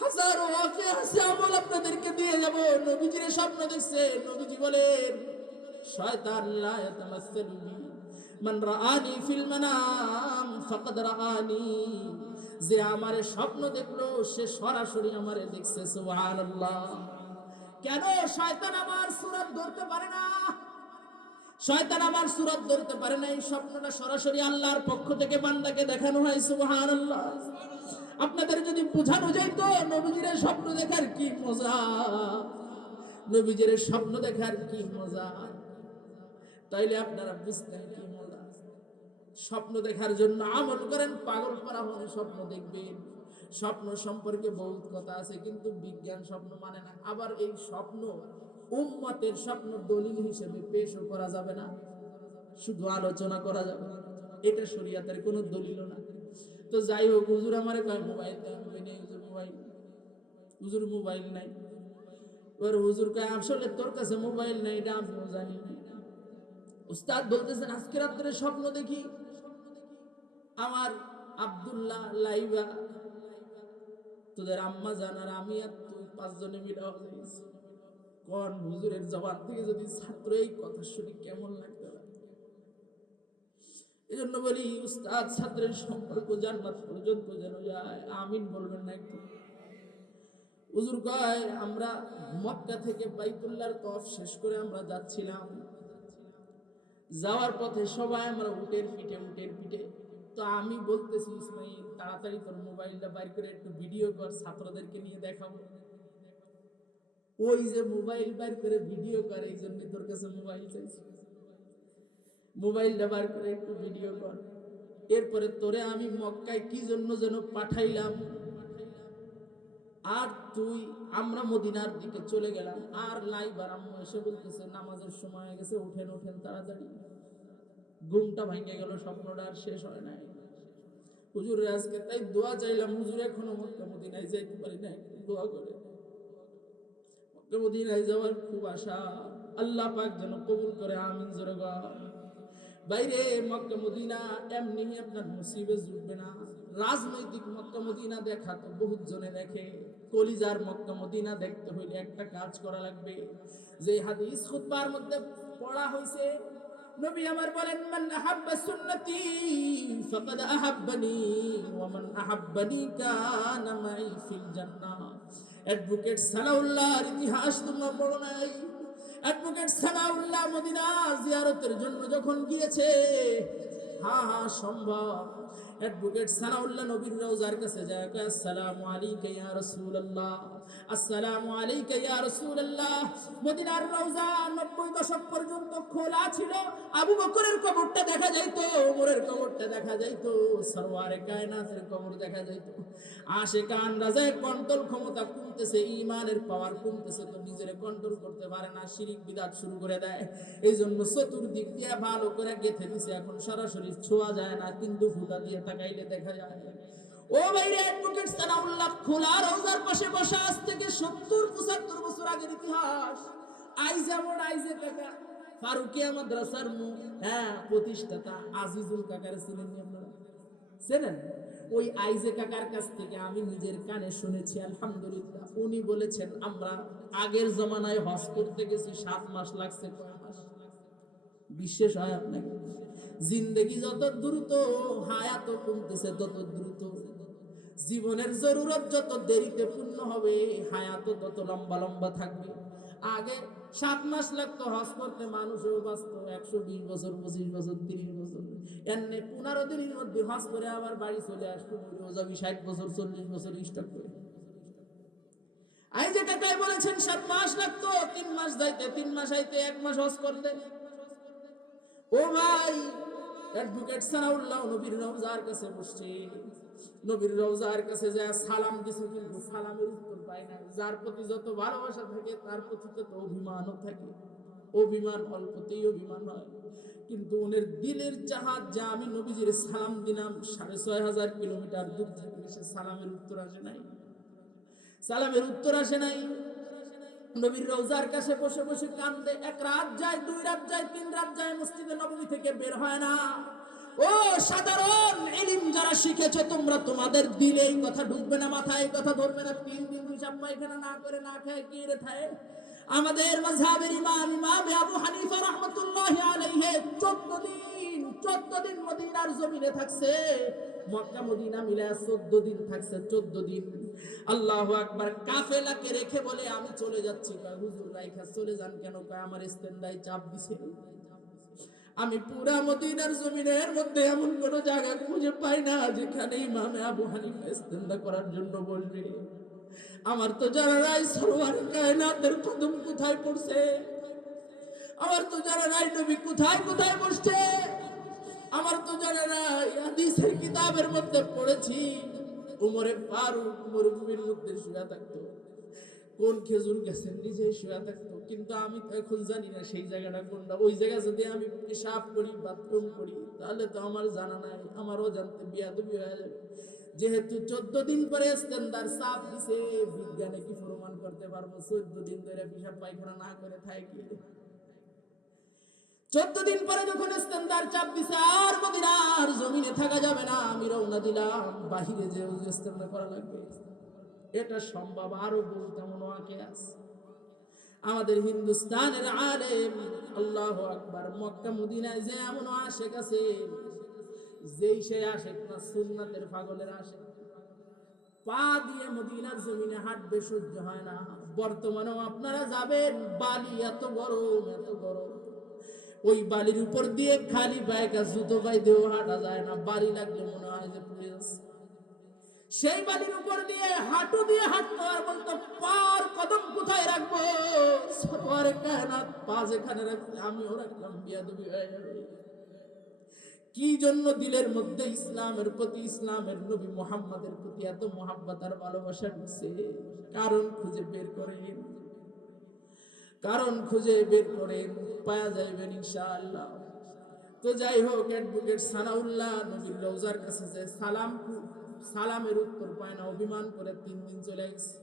হাজারো ওয়াকে আছে আমল আপনাদেরকে দিয়ে যাব। নবীজির স্বপ্ন দেখছে, নবীজি বলেন শয়তান লা ইয়াতামাসসালু বি মান রাআনি ফিল মানাম ফাকাদ রাআনি। যে আমারে স্বপ্ন দেখলো সে সরাসরি আমারে দেখছে। সুবহানাল্লাহ। কেন? শয়তান আমার সূরত ধরতে পারে না, শয়তান আমার সূরত ধরতে পারে না। এই স্বপ্নটা সরাসরি আল্লাহর পক্ষ থেকে বান্দাকে দেখানো হয়। সুবহানাল্লাহ। আপনাদের যদি বোঝানো যাইতো নবীজির স্বপ্ন দেখার কি মজা, নবীজির স্বপ্ন দেখার কি মজা, তাইলে আপনারা বুঝতেন কি মজা। স্বপ্ন দেখার জন্য আমল করেন, পাগল করা হন, স্বপ্ন দেখবেন। স্বপ্ন সম্পর্কে বহুত কথা আছে, কিন্তু বিজ্ঞান স্বপ্ন মানে না। আবার এই স্বপ্ন উম্মতের স্বপ্ন দলিল হিসেবে পেশও করা যাবে না, শুধু আলোচনা করা যাবে, এটা শরীয়তের কোনো দলিল না। তো যাই হোক, হুজুর আমারে কয় মোবাইল দেন, নেই হুজুর মোবাইল, হুজুর মোবাইল নাই। ওর হুজুর কয় আসলে তোর কাছে মোবাইল নাই এটা আমিও জানি। উস্তাদ বলতেছেন আজকে রাত্রে স্বপ্ন দেখি আমার আব্দুল্লাহ লাইবা, তোদের আম্মা জানার আমি আর তুই পাঁচজনে মিলে হয়েছি। কোন হুজুরের জবান থেকে যদি ছাত্র এই কথা শুনে কেমন লাগতে পারে। এই জন্য বলি উস্তাদ ছাত্রের সম্পর্ক জান্নাত পর্যন্ত যেন যায়। আমিন বলবেন না একটু? হুজুর কয় আমরা মক্কা থেকে বাইতুল্লাহর তওয়াফ শেষ করে আমরা যাচ্ছিলাম, যাওয়ার পথে সবাই আমরা উটের পিঠে। তো আমি বলতেছি ইসমাইল তাড়াতাড়ি তোর মোবাইলটা বাইর করে একটু ভিডিও কর, ছাত্রদেরকে নিয়ে দেখাবো। ওই যে মোবাইল বাইর করে ভিডিও করে, এই জন্য তোর কাছে মোবাইল চাইছি, মোবাইলটা বার করে একটু ভিডিও কর। এরপরে তোরে আমি মক্কায় কি জন্য যেন পাঠাইলাম, আর তুই আমরা মদিনার দিকে চলে গেলাম। আর লাইবার আম্মু এসে বলতেছে নামাজের সময় হয়ে গেছে, উঠেন উঠেন তাড়াতাড়ি। ঘুমটা ভেঙে গেল, স্বপ্নটা আর শেষ হয় নাই। হুজুরের আজকে তাই দোয়া চাইলাম, হুজুর এখনো মক্কা মদিনায় যাইতে পারি নাই, দোয়া করে। মক্কা মদিনায় যাওয়ার খুব আশা, আল্লাহ পাক যেন কবুল করে, আমিন জোরে বল। বাইরে মক্কা মদিনা এমনি আপনার নসিবে জুটবে না। রাজনৈতিক মক্কা মদিনা দেখা তো বহুত জনে দেখে, কলিজার মক্কা মদিনা দেখতে হইলে একটা কাজ করা লাগবে। যে হাদিস খুতবার মধ্যে পড়া হইছে, নবী আমার বলেন মান আহাব্বা সুন্নতি ফাকাদ আহাব্বানি ওয়া মান আহাব্বানি কানা মাই ফিল জান্নাহ। অ্যাডভোকেট সালাউল্লাহর ইতিহাস তোমরা পড়ো নাই? অ্যাডভোকেট সালাউল্লাহ মদিনা জিয়ারতের জন্য যখন গিয়েছে, হ্যাঁ সম্ভব, অ্যাডভোকেট সালাউল্লাহ নবীর রওজার কাছে যায়, আসসালামু আলাইকা ইয়া রাসূলুল্লাহ, আসসালামু আলাইকা ইয়া রাসূলুল্লাহ। মদিনার রওজা 90 দশক পর্যন্ত খোলা ছিল। আবু বকরের কবরটা দেখা যাইতো, ওমরের কবরটা দেখা যাইতো, সরওয়ারে কায়নাতের কবর দেখা যাইতো। আশিকান রাজায় কন্ট্রোল ক্ষমতা কমতেছে, ঈমানের পাওয়ার কমতেছে, তো নিজের কন্ট্রোল করতে পারে না, শিরিক বিদআত শুরু করে দেয়। এই জন্য চতুর্দিক দিয়ে ভালো করে গেঁথে দিছে, এখন সরাসরি ছোঁয়া যায় না, কিন্তু ফুটা দিয়ে তাকাইলে দেখা যায়। ও ভাইরে, অ্যাডভোকেট সানাউল্লাহ খোলা রওজার পাশে বসা, আজ থেকে 70-75 বছর আগের ইতিহাস। আইজে কাকা ফারুকিয়া মাদ্রাসার প্রতিষ্ঠাতা আজিজুল কাকার ছিলেন আপনারা চেনেন? ওই আইজে কাকার কাছ থেকে আমি নিজের কানে শুনেছি, আলহামদুলিল্লাহ। উনি বলেছেন আমরা আগের জমানায় হজ করতে গেছি 7 মাস লাগছে। কয় মাস? বিশ্বাস হয় আপনাকে? জিন্দেগি যত দ্রুত হায়াত কমতেছে তত দ্রুত। জীবনের জরুরত যত দেরিতে পূর্ণ হবে, হায়াত তত লম্বা লম্বা থাকবে। আগে 7 মাস লাগতো হজ করতে, মানুষও বাঁচত 120 বছর, 25 বছর, 30 বছর। এমনি 15 দিনের মধ্যে হজ করে আবার বাড়ি চলে আসতো, মরেও যাবি 60 বছর, 40 বছর স্টক করে। এই যে কাকাই বলেছেন 7 মাস লাগতো, 3 মাস যাইতে, 3 মাস আইতে, 1 মাস হজ করতে। ও ভাই, অ্যাডভোকেট সানাউল্লাহ নবীর রওজার কাছে বসছে, নবীর রওজার কাছে যায় সালাম দিছে, কিন্তু সালামের উত্তর পায় না। যার প্রতি যত ভালোবাসা থাকে তার প্রতি তত অভিমানও থাকে। অভিমান অল্পতেই অভিমান হয়, কিন্তু ওনের দিলের চাহাত যা আমি নবীজির সালাম দিলাম 6500 কিলোমিটার দূর থেকে, সে সালামের উত্তর আসে নাই, সালামের উত্তর আসে নাই। নবীর রওজার কাছে বসে বসে কান্দে। 1 রাত যায়, 2 রাত যায়, 3 রাত যায়, মসজিদে নববী থেকে বের হয় না। ও সাধারণ ইলম যারা শিখেছো তোমরা, তোমাদের দিলে এই কথা ঢুকবে না, মাথায় এই কথা ধরবে না। 3 দিন হিসাব পায়খানা না করে না খায় কি রে থাকে। আমাদের মাযহাবের ইমাম আবু হানিফা রাহমাতুল্লাহি আলাইহি 14 দিন মদিনার জমিনে থাকছে। মক্কা মদিনা মিলে 14 দিন থাকছে, 14 দিন। আল্লাহু আকবার। কাফেলাকে রেখে বলে আমি চলে যাচ্ছি। কয় হুজুর রাইখা চলে যান কেন? কয় আমার ইস্তেন্দায় চাপ দিছে। আমি পুরা মদিনার জমিনের মধ্যে এমন কোন জায়গা খুঁজে পাই না যেখানে ইমাম আবু হানিফা ইস্তেন্দা করার জন্য বসবে। আমার তো জানা নাই সরওয়ার কায়নাতের কদম কোথায় পড়ছে, আমার তো জানা নাই নবী কোথায় কোথায় বসছে, আমার তো জানা নাই। হাদিসের কিতাবের মধ্যে পড়েছি উমরে ফারুক মরুভূমির মধ্যে শুয়ে থাকতো, কোন খেজুর গাছের নিচে শুয়ে থাকতো, কিন্তু আমি তো এখন জানি না সেই জায়গাটা কোনটা। ওই জায়গা যদি আমি পেশাব করি, বাথরুম করি, তাহলে তো আমার জানা নাই, আমারও জানতে বিয়াদবি হয়ে যাবে। যেহেতু 14 দিন পরে ইস্তেন্দার চাপ দিছে, বিজ্ঞানে কি প্রমাণ করতে পারবো 14 দিন ধরে পেশাব পায়খানা না করে থাকে? 14 দিন পরে যখন ইস্তেন্দার চাপ দিছে, আর মদিনার জমিনে থাকা যাবে না, আমি রওনা দিলাম, বাহিরে যে ইস্তেন্দা করা লাগবে। এটা সম্ভব। আরো বলতে মনে আঁকে আছে আমাদের হিন্দুস্তানের আলেম, আল্লাহু আকবার, মক্কা মদিনায় যে এমন আশেক আছে, যেই সে আশেক না সুন্নাতের পাগলের আশেক, পা দিয়ে মদিনার জমিনে হাঁটবে সহ্য হয় না। বর্তমানেও আপনারা যাবেন, বালি এত গরম, এত গরম, ওই বালির উপর দিয়ে খালি পায়ে জুতো পায়ে দিয়েও হাঁটা যায় না, বালি লাগলে মনে হয় যে পুড়ে যাচ্ছে। সেই বালির উপর দিয়ে হাঁটু দিয়ে হাঁটতো আর বলতো পার কদম কোথায় রাখবো, সবার কায়নাত পা যেখানে রাখছে আমিও রাখলাম, বিয়াদবি হয়ে যাবে। কি জন্য দিলের মধ্যে ইসলামের প্রতি, ইসলামের নবী মুহাম্মাদের প্রতি এত মোহাব্বত আর ভালোবাসা ঢুকছে? কারণ খুঁজে বের করেন, কারণ খুঁজে বের করেন, পাওয়া যাইবেন ইনশাআল্লাহ। তো যাই হোক, অ্যাডভোকেট সানাউল্লাহ নবীর রওজার কাছে যে সালামের উত্তর পায় না, অভিমান করে 3 দিন চলে গেছে।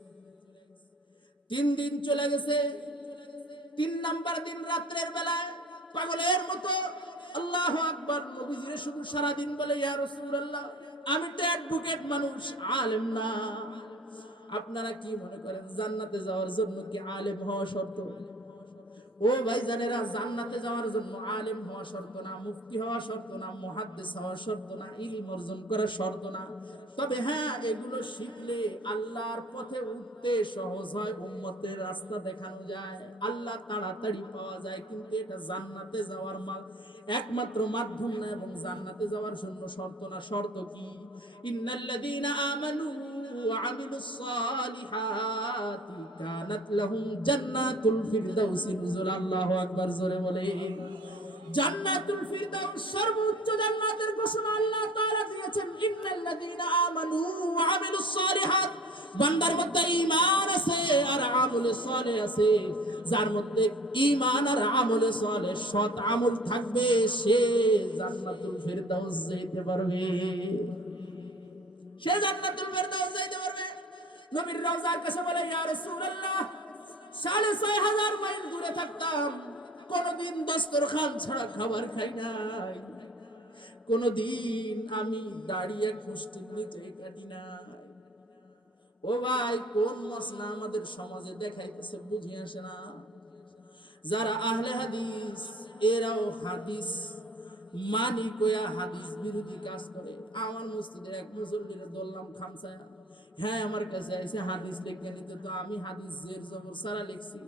3 দিন চলে গেছে। 3 নাম্বার দিন রাত্রের বেলায় পাগলের মতো আল্লাহু আকবার নবীজিরে শুধু সারা দিন বলে ইয়া রাসূলুল্লাহ, আমি তো অ্যাডভোকেট মানুষ, আলেম না। আপনারা কি মনে করেন জান্নাতে যাওয়ার জন্য কি আলেম হওয়া শর্ত? ও ভাইজানেরা, জান্নাতে যাওয়ার জন্য আলেম হওয়া শর্ত না, মুফতি হওয়া শর্ত না, মুহাদ্দিস হওয়া শর্ত না, ইলম অর্জন করা শর্ত না। তবে হ্যাঁ, এগুলো শিখলে আল্লাহর পথে উঠতে সহজ হয়, উম্মতের রাস্তা দেখানো যায়, আল্লাহ তাড়াতাড়ি পাওয়া যায়। কিন্তু এটা জান্নাতে যাওয়ার একমাত্র মাধ্যম না, এবং জান্নাতে যাওয়ার জন্য শর্ত না। শর্ত কি? ইন্নাল্লাযীনা আমানু ওয়া আমিলুস সালিহাতি কানাত লাহুম জান্নাতুল ফিরদাউসি নুজুলা। আল্লাহু আকবার, জোরে বলেন। জান্নাতুল ফিরদাউস সর্বোচ্চ জান্নাতের ঘোষণা আল্লাহ তাআলা দিয়েছেন। ইন্নাল্লাযীনা আমানু ওয়া আমিলুস সালিহাত, বান্দার মধ্যে ঈমান আছে আর আমলে সালেহ আছে। যার মধ্যে ঈমান আর আমলে সালেহ, সৎ আমল থাকবে, সে জান্নাতুল ফিরদাউস যেতে পারবে, সে জান্নাতুল ফিরদাউস যাইতে পারবে। নবীর রওজার কাছে বলে ইয়া রাসূলুল্লাহ, ৬৫০০ মাইল দূরে থাকতাম, কোনদিন দস্তরখান ছাড়া খাবার খাই নাই, কোনদিন আমি দাঁড়িয়ে কুষ্টির নিচে কাটি নাই। ও ভাই, কোন মসলা আমাদের সমাজে দেখাইতেছে বুঝি আসে না। যারা আহলে হাদিস, এরাও হাদিস মানি কয়া হাদিস বিরোধী কাজ করে। আমার মসজিদের এক মুসল্লিরে ধরলাম খামসায়া, হ্যাঁ আমার কাছে এসে হাদিস লিখে নিতে, তো আমি হাদিস জের জবর সারা লিখছি,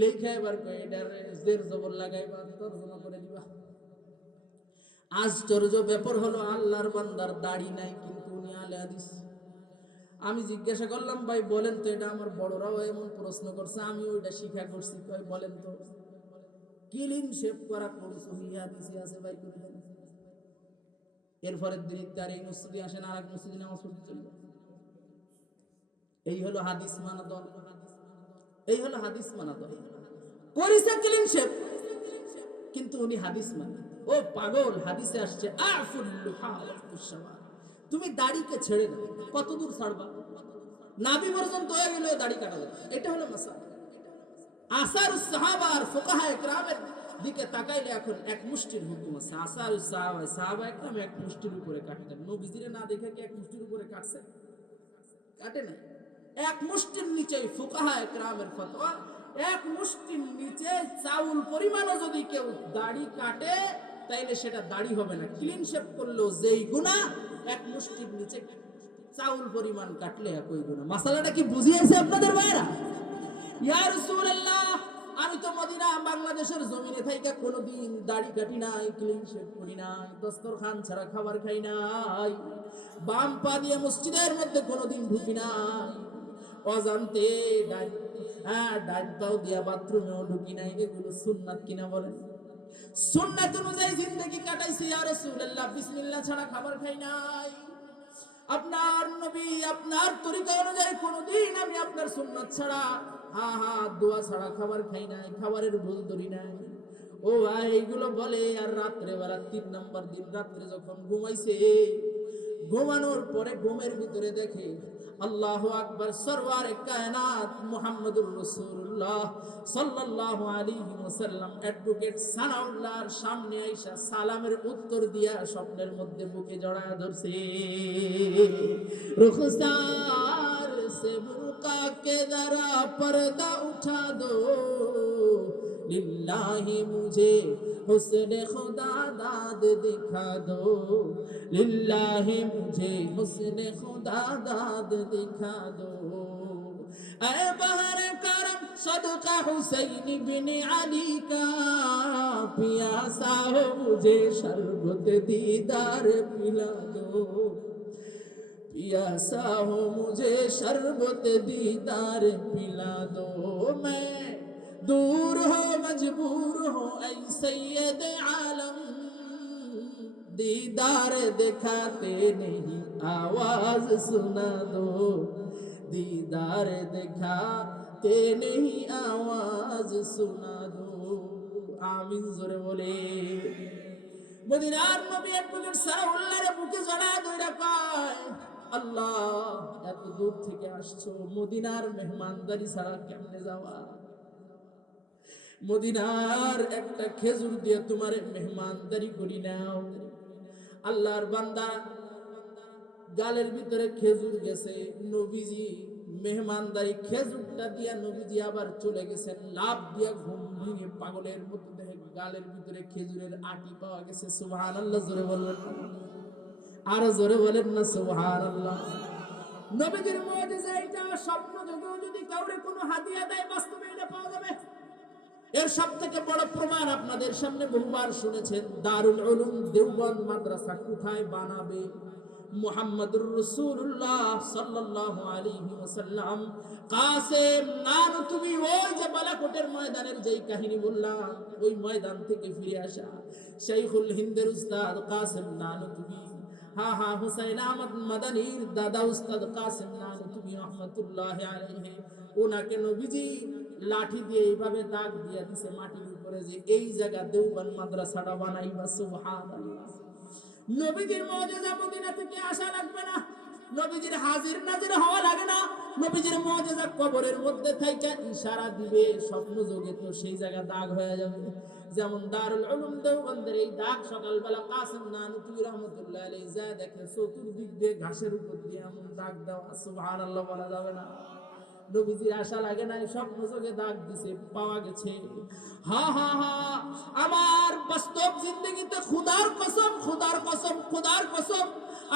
লেখা এবার কয়ে এটার জের জবর লাগাইবা, তর্জমা করে দিবা। আশ্চর্য ব্যাপার হলো, আল্লাহর বান্দার দাড়ি নাই কিন্তু উনি আলে হাদিস। আমি জিজ্ঞাসা করলাম, ভাই বলেন তো, এটা আমার বড়রাও এমন প্রশ্ন করছে, আমি ওইটা শিক্ষা করছি, কই বলেন তো ক্লিন শেভ করা কোন সহিহ হাদিসে আছে ভাই করে দেন। এরপরে দিন তার এই মসজিদে আসেন, আর এক মসজিদে নামাজ পড়তে চলে যায়। এই হলো হাদিস মানা দল, এই হলো হাদিস মানা দল। করিসা ক্লিন শেভ কিন্তু উনি হাদিস মানে। ও পাগল, হাদিসে আসছে আফুল লুহা ওয়াফুশ শাওয়া, তুমি দাড়িকে ছেড়ে দাও, কত দূর ছাড়বা? নাভি পর্যন্ত হয়ে গেল দাড়ি কাটা যাবে, এটা হলো মাসালা। আসারুস সাহাবা আর ফুকাহায়ে কেরামের দিকে তাকাইলে এখন এক মুষ্টির হুকুম আছে। আসারুস সাহাবা, সাহাবায়ে কেরাম এক মুষ্টির উপরে কাটতেন। নবীজিরে না দেখে কি এক মুষ্টির উপরে কাটছে? কাটে নাই। এক মুষ্টির নিচে ফুকাহায়ে কেরামের ফতোয়া, এক মুষ্টির নিচে চাউল পরিমাণও যদি কেউ দাড়ি কাটে তাইলে সেটা দাড়ি হবে না, ক্লিন শেভ করলেও যেই গুনাহ, এক মুষ্টির নিচে চাউল পরিমাণ কাটলে একই গুনাহ। মাসালাটা কি বুঝিয়েছে আপনাদের ভাইরা? ইয়া রাসূলুল্লাহ, আমি তো মদিনা বাংলাদেশের জমিনে থাইকা কোনোদিন দাড়ি কাটি নাই, ক্লিন শেভ করি নাই, দস্তরখান ছাড়া খাবার খাই নাই, বাম পা দিয়ে মসজিদের মধ্যে কোনোদিন ঢুকি নাই, অজান্তে ডান পাও দিয়া বাথরুমেও ঢুকি নাই। এগুলো সুন্নাত কিনা বলেন? সুন্নাত অনুযায়ী জিন্দেগি কাটাইছি ইয়া রাসূলুল্লাহ, বিসমিল্লাহ ছাড়া খাবার খাই নাই। আপনার নবী আপনার তরিকা অনুযায়ী কোনদিন আমি আপনার সুন্নাত ছাড়া, দোয়া ছাড়া খাবার খাই নাই, খাবারের ভুল ধরি নাই। ও ভাই, এইগুলো বলে আর রাত্রে বেলা 3 নম্বর দিন রাত্রে যখন ঘুমাইছে, ঘুমানোর পরে ঘুমের ভিতরে দেখে আল্লাহু আকবার, সরওয়ারে কায়নাত মুহাম্মদুর রাসূলুল্লাহ সাল্লাল্লাহু আলাইহি ওয়াসাল্লাম অ্যাডভোকেট সানাউল্লাহর সামনে আইসা সালামের উত্তর দিয়া স্বপ্নের মধ্যে বুকে জড়ায় ধরছে। রুখসার সে বুরকা কে যারা পর্দা উঠা দো, লিল্লাহি মুঝে হুসনে খুদা দাদ দিখা দো, লিল্লাহি মুঝে হুসনে খুদা দাদ দিখা দো। এ বহরে করম সদকা হুসैन बिन अली का, पियासा हो मुझे शरबत दीदार पिला दो, पियासा हो मुझे शरबत दीदार पिला दो। मैं दूर हो मजबूर हो ऐ सैयद आलम, दीदार दिखाते नहीं आवाज सुना दो, दीदार दिखाते नहीं आवाज सुना दो। आमीन জোরে বলে। মদিনার নবী অ্যাডভোকেট সানাউল্লাহর বুকে জড়ায় ধরে কয়, আল্লাহ এত দূর থেকে আসছো, মদিনার মেহমানদারি ছাড়া কেমনে যাওয়া? মদিনার একটা খেজুর দিয়ে তোমার মেহমানদারি করি নাও। আল্লাহর বান্দা গালের ভিতরে খেজুর গেছে, নবীজি মেহমানদারি খেজুরটা দিয়া নবীজি আবার চলে গেছেন, লাভ দিয়া ঘুম ভেঙে পাগলের মতো দেখে গালের ভিতরে খেজুরের আটি পাওয়া গেছে। সুবহানাল্লাহ জোরে বলবেন না? আরো জোরে বলেন না সুবহানাল্লাহ। নবীজির মুজিজা এটা, স্বপ্ন যদিও যদি কাউরে কোনো হাদিয়া দেয়, বাস্তবে এটা পাওয়া যাবে। এর সবথেকে বড় প্রমাণ আপনাদের সামনে বহুবার শুনেছেন, দারুল উলুম দেওবন্দ মাদ্রাসা কোথায় বানাবে? মুহাম্মদুর রাসূলুল্লাহ সাল্লাল্লাহু আলাইহি ওয়াসাল্লাম কাসেম নানতুবি, ওই যে বালাকোটের ময়দানের যেই কাহিনী বললাম, ওই ময়দান থেকে ফিরে আসা শাইখুল হিন্দের উস্তাদ কাসেম নানতুবি, হুসাইন আহমদ মাদানীর দাদা উস্তাদ কাসেম নানতুবি রাহমাতুল্লাহি আলাইহি, ওনাকে নবীজি লাঠি দিয়ে এইভাবে দাগ দিয়ে দিছে মাটির উপরে, যে এই জায়গা দেওবন্দ মাদ্রাসাটা বানাইবা। সুবহানাল্লাহ। নবীজির মুজিজা মদিনা থেকে আসা লাগবে না, নবীজির হাজির নাজির হওয়া লাগে না, নবীজির মুজিজা কবরের মধ্যে থাইকা ইশারা দিবে স্বপ্ন যোগে, তো সেই জায়গা দাগ হয়ে যাবে। যেমন দারুল উলুম দেওবন্দের এই দাগ সকালবেলা কাসেম নানতুবি রাহমাতুল্লাহি আলাইহি যা দেখে চতুর্দিক দিয়ে ঘাসের উপর দিয়ে এমন দাগ দেওয়া। সুবহানাল্লাহ বলা যাবে না? নবীজির আশা লাগে নাই, স্বপ্ন চোখে দাগ দিছে, পাওয়া গেছে। হা হা হা, আমার বাস্তব জিন্দগিতে খুদার কসম, খুদার কসম, খুদার কসম,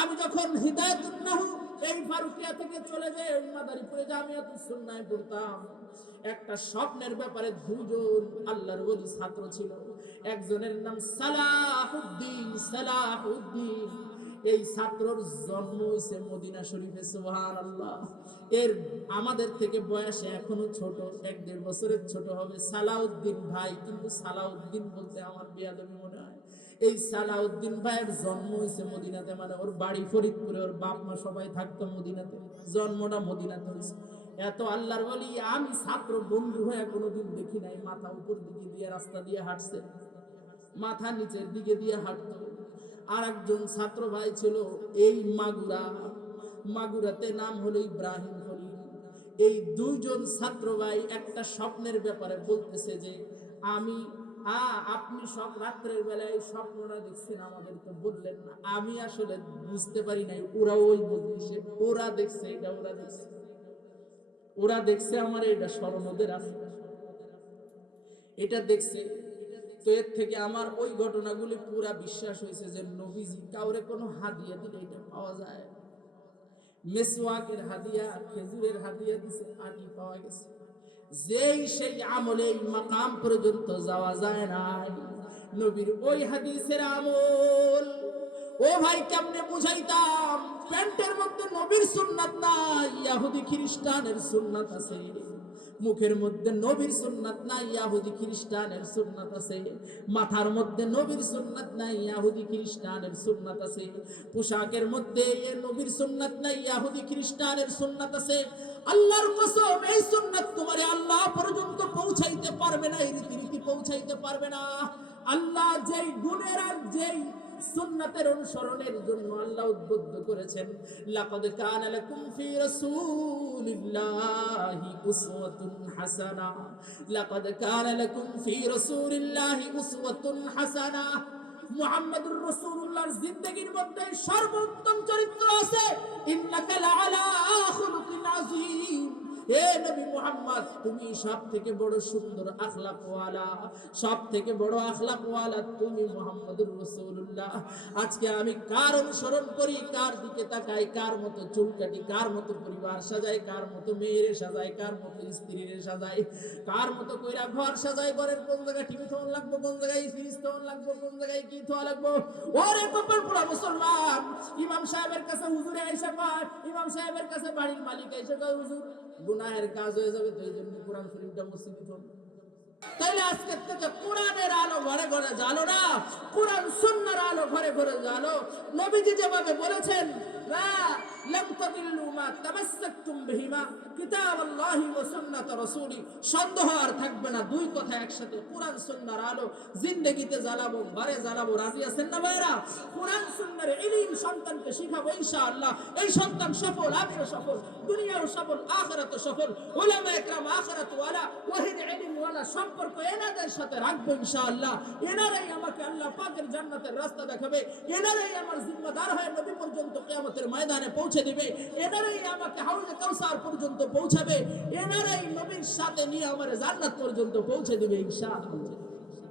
আমি যখন হিদায়াতুন নাহু এই ফারুকিয়া থেকে চলে যাই ওই মাদারীপুরে জামিয়াতুস সুন্নাহয় পড়তাম, একটা স্বপ্নের ব্যাপারে দুজন আল্লাহর ওলি ছাত্র ছিল। একজনের নাম সালাহুদ্দিন, সালাহুদ্দিন। এই ছাত্রর জন্ম হয়েছে মদিনা শরীফে, সুবহানাল্লাহ। এর আমাদের থেকে বয়সে এখনো ছোট, 1-1.5 বছরের ছোট হবে। সালাউদ্দিন ভাই, কিন্তু সালাউদ্দিন বলতে আমার বেয়াদবি মনে হয়। এই সালাউদ্দিন ভাইয়ের জন্ম হয়েছে মদিনাতে, মানে ওর বাড়ি ফরিদপুরে, ওর বাপ মা সবাই থাকতো মদিনাতে, জন্মটা মদিনাতে হয়েছে। এত আল্লাহর ওলি আমি ছাত্র বন্ধু হয়ে কোনোদিন দেখি নাই। মাথা উপর দিকে দিয়ে রাস্তা দিয়ে হাঁটছে, মাথা নিচের দিকে দিয়ে হাঁটতো। আর একজন ছাত্র ভাই ছিল এই মাগুরাতে, নাম হলো ইব্রাহিম খলিল। এই দুইজন ছাত্র ভাই একটা স্বপ্নের ব্যাপারে বলতেছে যে আপনি সব রাত্রের বেলায় এই স্বপ্নটা দেখছেন, আমাদের তো বললেন না। আমি আসলে বুঝতে পারি নাই, ওরা ওই বলতেছে, ওরা দেখছে এটা, ওরা দেখছে আমার এটা স্মরণদের আছে, এটা দেখছে। তো এর থেকে আমার ওই ঘটনাগুলি পুরা বিশ্বাস হয়েছে যে নবীজি কাউরে কোনো হাদিয়া দিলে এটা পাওয়া যায়। মেসওয়াকের হাদিয়া, খেজুরের হাদিয়া দিছে, আটি পাওয়া গেছে। যেই সেই আমলে এই মাকাম পর্যন্ত যাওয়া যায় নাই, নবীর ওই হাদিসের আমল। ও ভাই কেমনে বুঝাইতাম? প্যান্টের মধ্যে নবীর সুন্নাত নাই, ইহুদি খ্রিস্টানের সুন্নাত আছে। মুখের মধ্যে নবীর সুন্নাত নাই, ইহুদি খ্রিস্টানের সুন্নাত আছে। মাথার মধ্যে নবীর সুন্নাত নাই, ইহুদি খ্রিস্টানের সুন্নাত আছে। পোশাকের মধ্যে নবীর সুন্নাত নাই, ইহুদি খ্রিস্টানের সুন্নাত আছে। আল্লাহর কসম, এই সুন্নাত তোমারে আল্লাহ পর্যন্ত পৌঁছাইতে পারবে না, এই রীতি পৌঁছাইতে পারবে না। আল্লাহ যেই গুণের আর যেই সুন্নাতের অনুসরণের জন্য আল্লাহ উদ্বুদ্ধ করেছেন, লাকাদ কানা লাকুম ফি রাসূলিল্লাহি উসওয়াতুন হাসানা, লাকাদ কানা লাকুম ফি রাসূলিল্লাহি উসওয়াতুন হাসানা। মুহাম্মদুর রাসূলুল্লাহর জিন্দেগীর মধ্যে সর্বোত্তম চরিত্র আছে। ইন্নাকা লাআলা খুলুকিন আযীম। হে নবী মুহাম্মদ, তুমি সব থেকে বড় সুন্দর আখলাক ওয়ালা, সব থেকে বড় আখলাক ওয়ালা তুমি মুহাম্মদুর রাসূলুল্লাহ। আজকে আমি কার অনুসরণ করি, কার দিকে তাকাই, কার মতো চুল কাটি, কার মতো পরিবার সাজাই, কার মতো মেয়েরে সাজাই, কার মতো স্ত্রীরে সাজাই, কার মতো কইরা ঘর সাজাই, ঘরের কোন জায়গায় টিভি থোন লাগবো, কোন জায়গায় ফ্রিজ থোন লাগবো, কোন জায়গায় কি থোয়া লাগবো। ওরে কপাল পোড়া মুসলমান, ইমাম সাহেবের কাছে হুজুরে আইসা কয়, ইমাম সাহেবের কাছে বাড়ির মালিক আইসা কয়, হুজুর গুনাহের কাজ হয়ে যাবে, তো এই জন্য কোরআন শরীফটা মসজিদে থোন। তাইলে আজকে থেকে কোরআনের আলো ঘরে ঘরে জ্বালো না, কোরআন সুন্নাহর আলো ঘরে ঘরে জ্বালো। নবীজি যেভাবে বলেছেন, লাম তাদিল্লু মা তামাসসাকতুম বিহিমা কিতাবাল্লাহি ওয়া সুন্নাত রাসূলি, সন্দেহ আর থাকবে না। দুই কথা একসাথে, কোরআন সুন্নাহর আলো জিন্দেগিতে জ্বালাবো, ঘরে জ্বালাবো। রাজি আছেন না ভাইরা? কোরআন সুন্নাহর ইলম সন্তানকে শিখাবো ইনশাআল্লাহ। এই সন্তান সফল, আমিও সফল, দুনিয়াও সফল, আখিরাতও সফল। উলামা ইকরাম আখিরাত ওয়ালা, ওয়াহিদ ইলম ওয়ালা সম্পর্ক এনাদের সাথে রাখবো ইনশাআল্লাহ। এনারাই আমাকে আল্লাহ পাকের জান্নাতের রাস্তা দেখাবে, এনারাই আমার জিম্মাদার হয়ে নবী পর্যন্ত কিয়ামতের ময়দানে পৌঁছে দিবে, এনারাই আমাকে হাউজে কাউসার পর্যন্ত পৌঁছাবে, এনারাই নবীর সাথে নিয়ে আমার জান্নাত পর্যন্ত পৌঁছে দিবে ইনশাআল্লাহ।